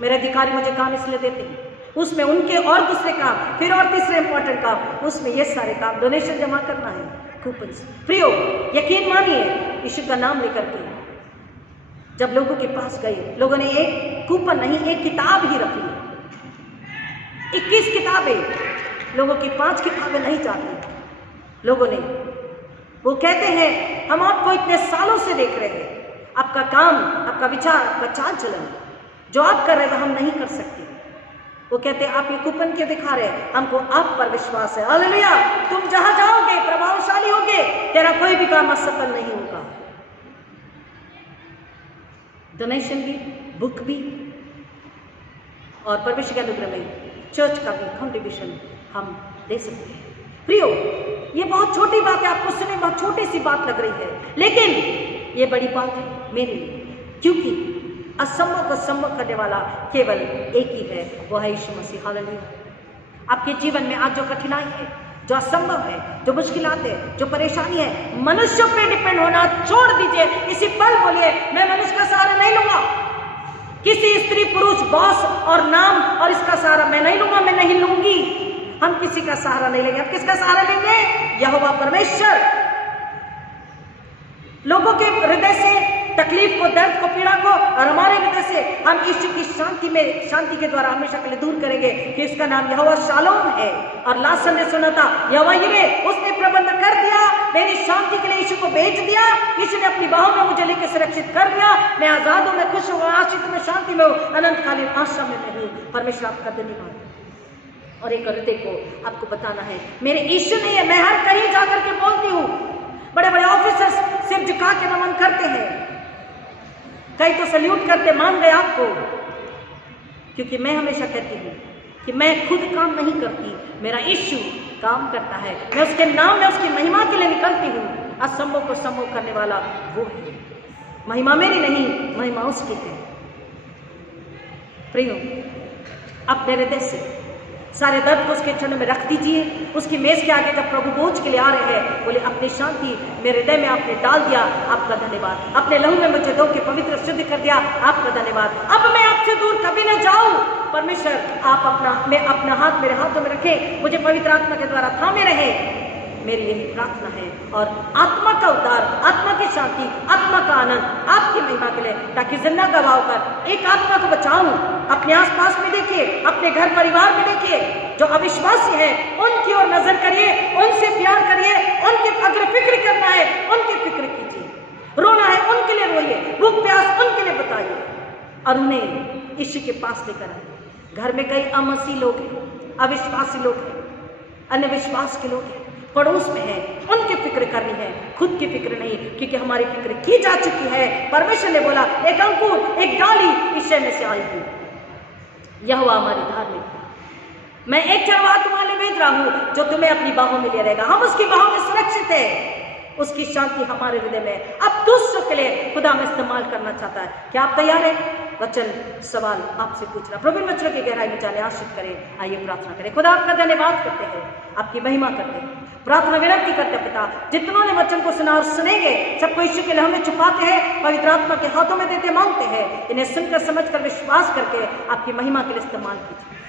मेरे अधिकारी मुझे काम इसलिए देते हैं, उसमें उनके और दूसरे काम, फिर और तीसरे इंपॉर्टेंट काम, उसमें ये सारे काम डोनेशन जमा करना है, कूपन। प्रियो, यकीन मानिए, यीशु का नाम लेकर के जब लोगों के पास गए, लोगों ने एक कूपन नहीं, एक किताब ही रख ली। 21 किताबें, लोगों की 5 किताबें नहीं जाती। लोगों ने, वो कहते हैं हम आपको इतने सालों से देख रहे हैं, आपका काम, आपका विचार, आपका चाल चलन जो आप कर रहे हैं वो हम नहीं कर सकते। वो कहते हैं आप ये कूपन क्यों दिखा रहे हैं, हमको आप पर विश्वास है। हालेलुया, तुम जहां जाओगे प्रभावशाली होगे, तेरा कोई भी काम असफल नहीं होगा। डोनेशन भी, बुक भी, और परमेश्वर के अनुग्रह में चर्च का भी कंट्रीब्यूशन हम दे सकते हैं। प्रियो, ये बहुत छोटी बात है, आपको सुने बहुत छोटी सी बात लग रही है, लेकिन ये बड़ी बात है मेरे लिए, क्योंकि असंभव को संभव करने वाला केवल एक ही है, वो है यीशु मसीह। हालेलुया। आपके जीवन में आज जो कठिनाई है, जो असंभव है, जो मुश्किलात है, जो परेशानी है, मनुष्यों पे डिपेंड होना छोड़ दीजिए। इसी पल बोलिए मैं मनुष्य का सहारा नहीं लूंगा, किसी स्त्री पुरुष बॉस और नाम और इसका सहारा मैं नहीं लूंगा, मैं नहीं लूंगी। हम किसी का सहारा नहीं लेंगे। हम किसका सहारा लेंगे? यहोवा परमेश्वर। लोगों के हृदय से तकलीफ को, दर्द को, पीड़ा को, और हमारे हृदय से हम यीशु की शांति के द्वारा हमेशा के लिए दूर करेंगे कि इसका नाम यहोवा शालोम है। और लास्ट संडे सुना था यहोवा यिरे, उसने प्रबंध कर दिया, मेरी शांति के लिए यीशु को भेज दिया, यीशु ने अपनी बाहों में मुझे लेकर सुरक्षित कर दिया। मैं आजाद हूं, मैं खुश हूं, आशीष में, शांति में हूं, अनंतकालीन आशा में मैं हूं। परमेश्वर आपका धन्यवाद। और एक हृदय को आपको बताना है, मेरे यीशु नहीं है। मैं हर कहीं जाकर के बोलती हूँ, बड़े बड़े ऑफिसर्स सिर्फ झुका के नमन करते हैं, कई तो सल्यूट करते, मान गए आपको, क्योंकि मैं हमेशा कहती हूँ कि मैं खुद काम नहीं करती, मेरा यीशु काम करता है। मैं उसके नाम में, उसकी महिमा के लिए निकलती हूँ। असंभव को संभव करने वाला वो है। महिमा मेरी नहीं, महिमा उसकी है। प्रियो, अपने हृदय से सारे दर्द को उसके चरणों में रख दीजिए। उसकी मेज के आगे जब प्रभु भोज के लिए आ रहे हैं, बोले अपनी शांति मेरे हृदय में आपने डाल दिया, आपका धन्यवाद। अपने लहू में मुझे धो के पवित्र शुद्ध कर दिया, आपका धन्यवाद। अब मैं आपसे दूर कभी न जाऊं। परमेश्वर आप अपना हाथ मेरे हाथों में रखें, मुझे पवित्र आत्मा के द्वारा थामे रहे, मेरी यही प्रार्थना है। और आत्मा का उद्धार, आत्मा की शांति, आत्मा का आनंद आपकी महिमा के लिए, ताकि जिंदा गवाह कर एक आत्मा को बचाऊं। अपने आसपास में देखिए, अपने घर परिवार में देखिए, जो अविश्वासी है उनकी ओर नजर करिए, उनसे प्यार करिए, उनकी अगर फिक्र करना है लिए रोइए, भूख प्यास उनके लिए बताइए और उन्हें यीशु के पास लेकर आइए। घर में कई अमसीह लोग हैं, अविश्वासी लोग हैं, अन्य विश्वास के लोग हैं, पड़ोस में हैं, उनकी फिक्र करनी है, खुद की फिक्र नहीं, क्योंकि हमारी फिक्र की जा चुकी है। परमेश्वर ने बोला एक अंकुर, एक डाली ईशय में से आएगी। यह हुआ हमारी धार्मिकता। मैं एक चरवाहा तुम्हारे लिए भेज रहा हूं जो तुम्हें अपनी बाहों में ले रहेगा। हम उसकी बाहों में सुरक्षित है। उसकी शांति हमारे हृदय में अब दूसरों के लिए खुदा में इस्तेमाल करना चाहता है। क्या आप तैयार हैं? वचन सवाल आपसे पूछ रहा। प्रभु वचनों की गहराई में जाने आशीष करें। आइए प्रार्थना करें। खुदा आपका धन्यवाद करते हैं, आपकी महिमा करते हैं, प्रार्थना विनती करते हैं पिता, जितनों ने वचन को सुना और सुनेंगे सबको यीशु के लहू में छुपाते हैं, पवित्र आत्मा के हाथों में देते मांगते हैं। इन्हें सुनकर समझकर विश्वास करके आपकी महिमा के लिए इस्तेमाल कीजिए।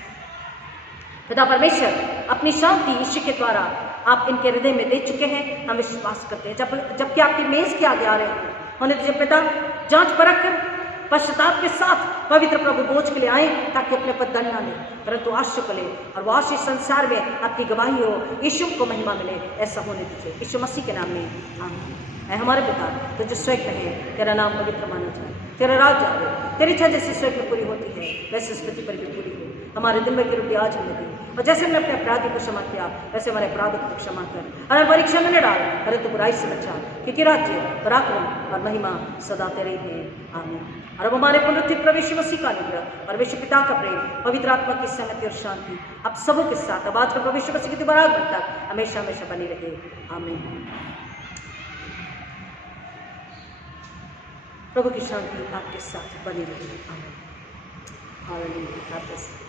पिता परमेश्वर, अपनी शांति यीशु के द्वारा आप इनके हृदय में दे चुके हैं। हम विश्वास करते हैं जबकि आपकी मेज के आगे आ रहे हैं होने दीजिए पिता, जांच परख कर पश्चाताप के साथ पवित्र प्रभु बोझ के लिए आए, ताकि अपने पर दंड ना ले परंतु आशीष को ले और वो आशीष संसार में आपकी गवाही हो, यीशु को महिमा मिले। ऐसा होने दीजिए यीशु मसीह के नाम में आमीन। ऐ हमारे पिता तो जो स्वर्ग में है, तेरा नाम पवित्र माना जाए, तेरा राज आए, तेरी इच्छा जैसे स्वर्ग में पूरी होती है वैसे इस पृथ्वी पर भी पूरी हो। हमारे दिन भर की रोटी आज हमें दी, और जैसे हमने अपने अपराधी को क्षमा किया वैसे हमारे अपराधों को क्षमा कर, हमें परीक्षा में न डाल, अरे तो बुराई से बचा, क्योंकि राज्य, पराक्रम और महिमा सदा तेरे ही है। आमीन। और अब हमारे पुनरुत्थित प्रभु यीशु मसीह का अनुग्रह, परमेश्वर पिता का प्रेम, पवित्र आत्मा की संगति और शांति अब सबों के साथ अब आज प्रभु यीशु मसीह की बराबर तक हमेशा हमेशा बनी रहे। आमीन। प्रभु की शांति आपके साथ बनी रहे। आमीन। हालेलुया।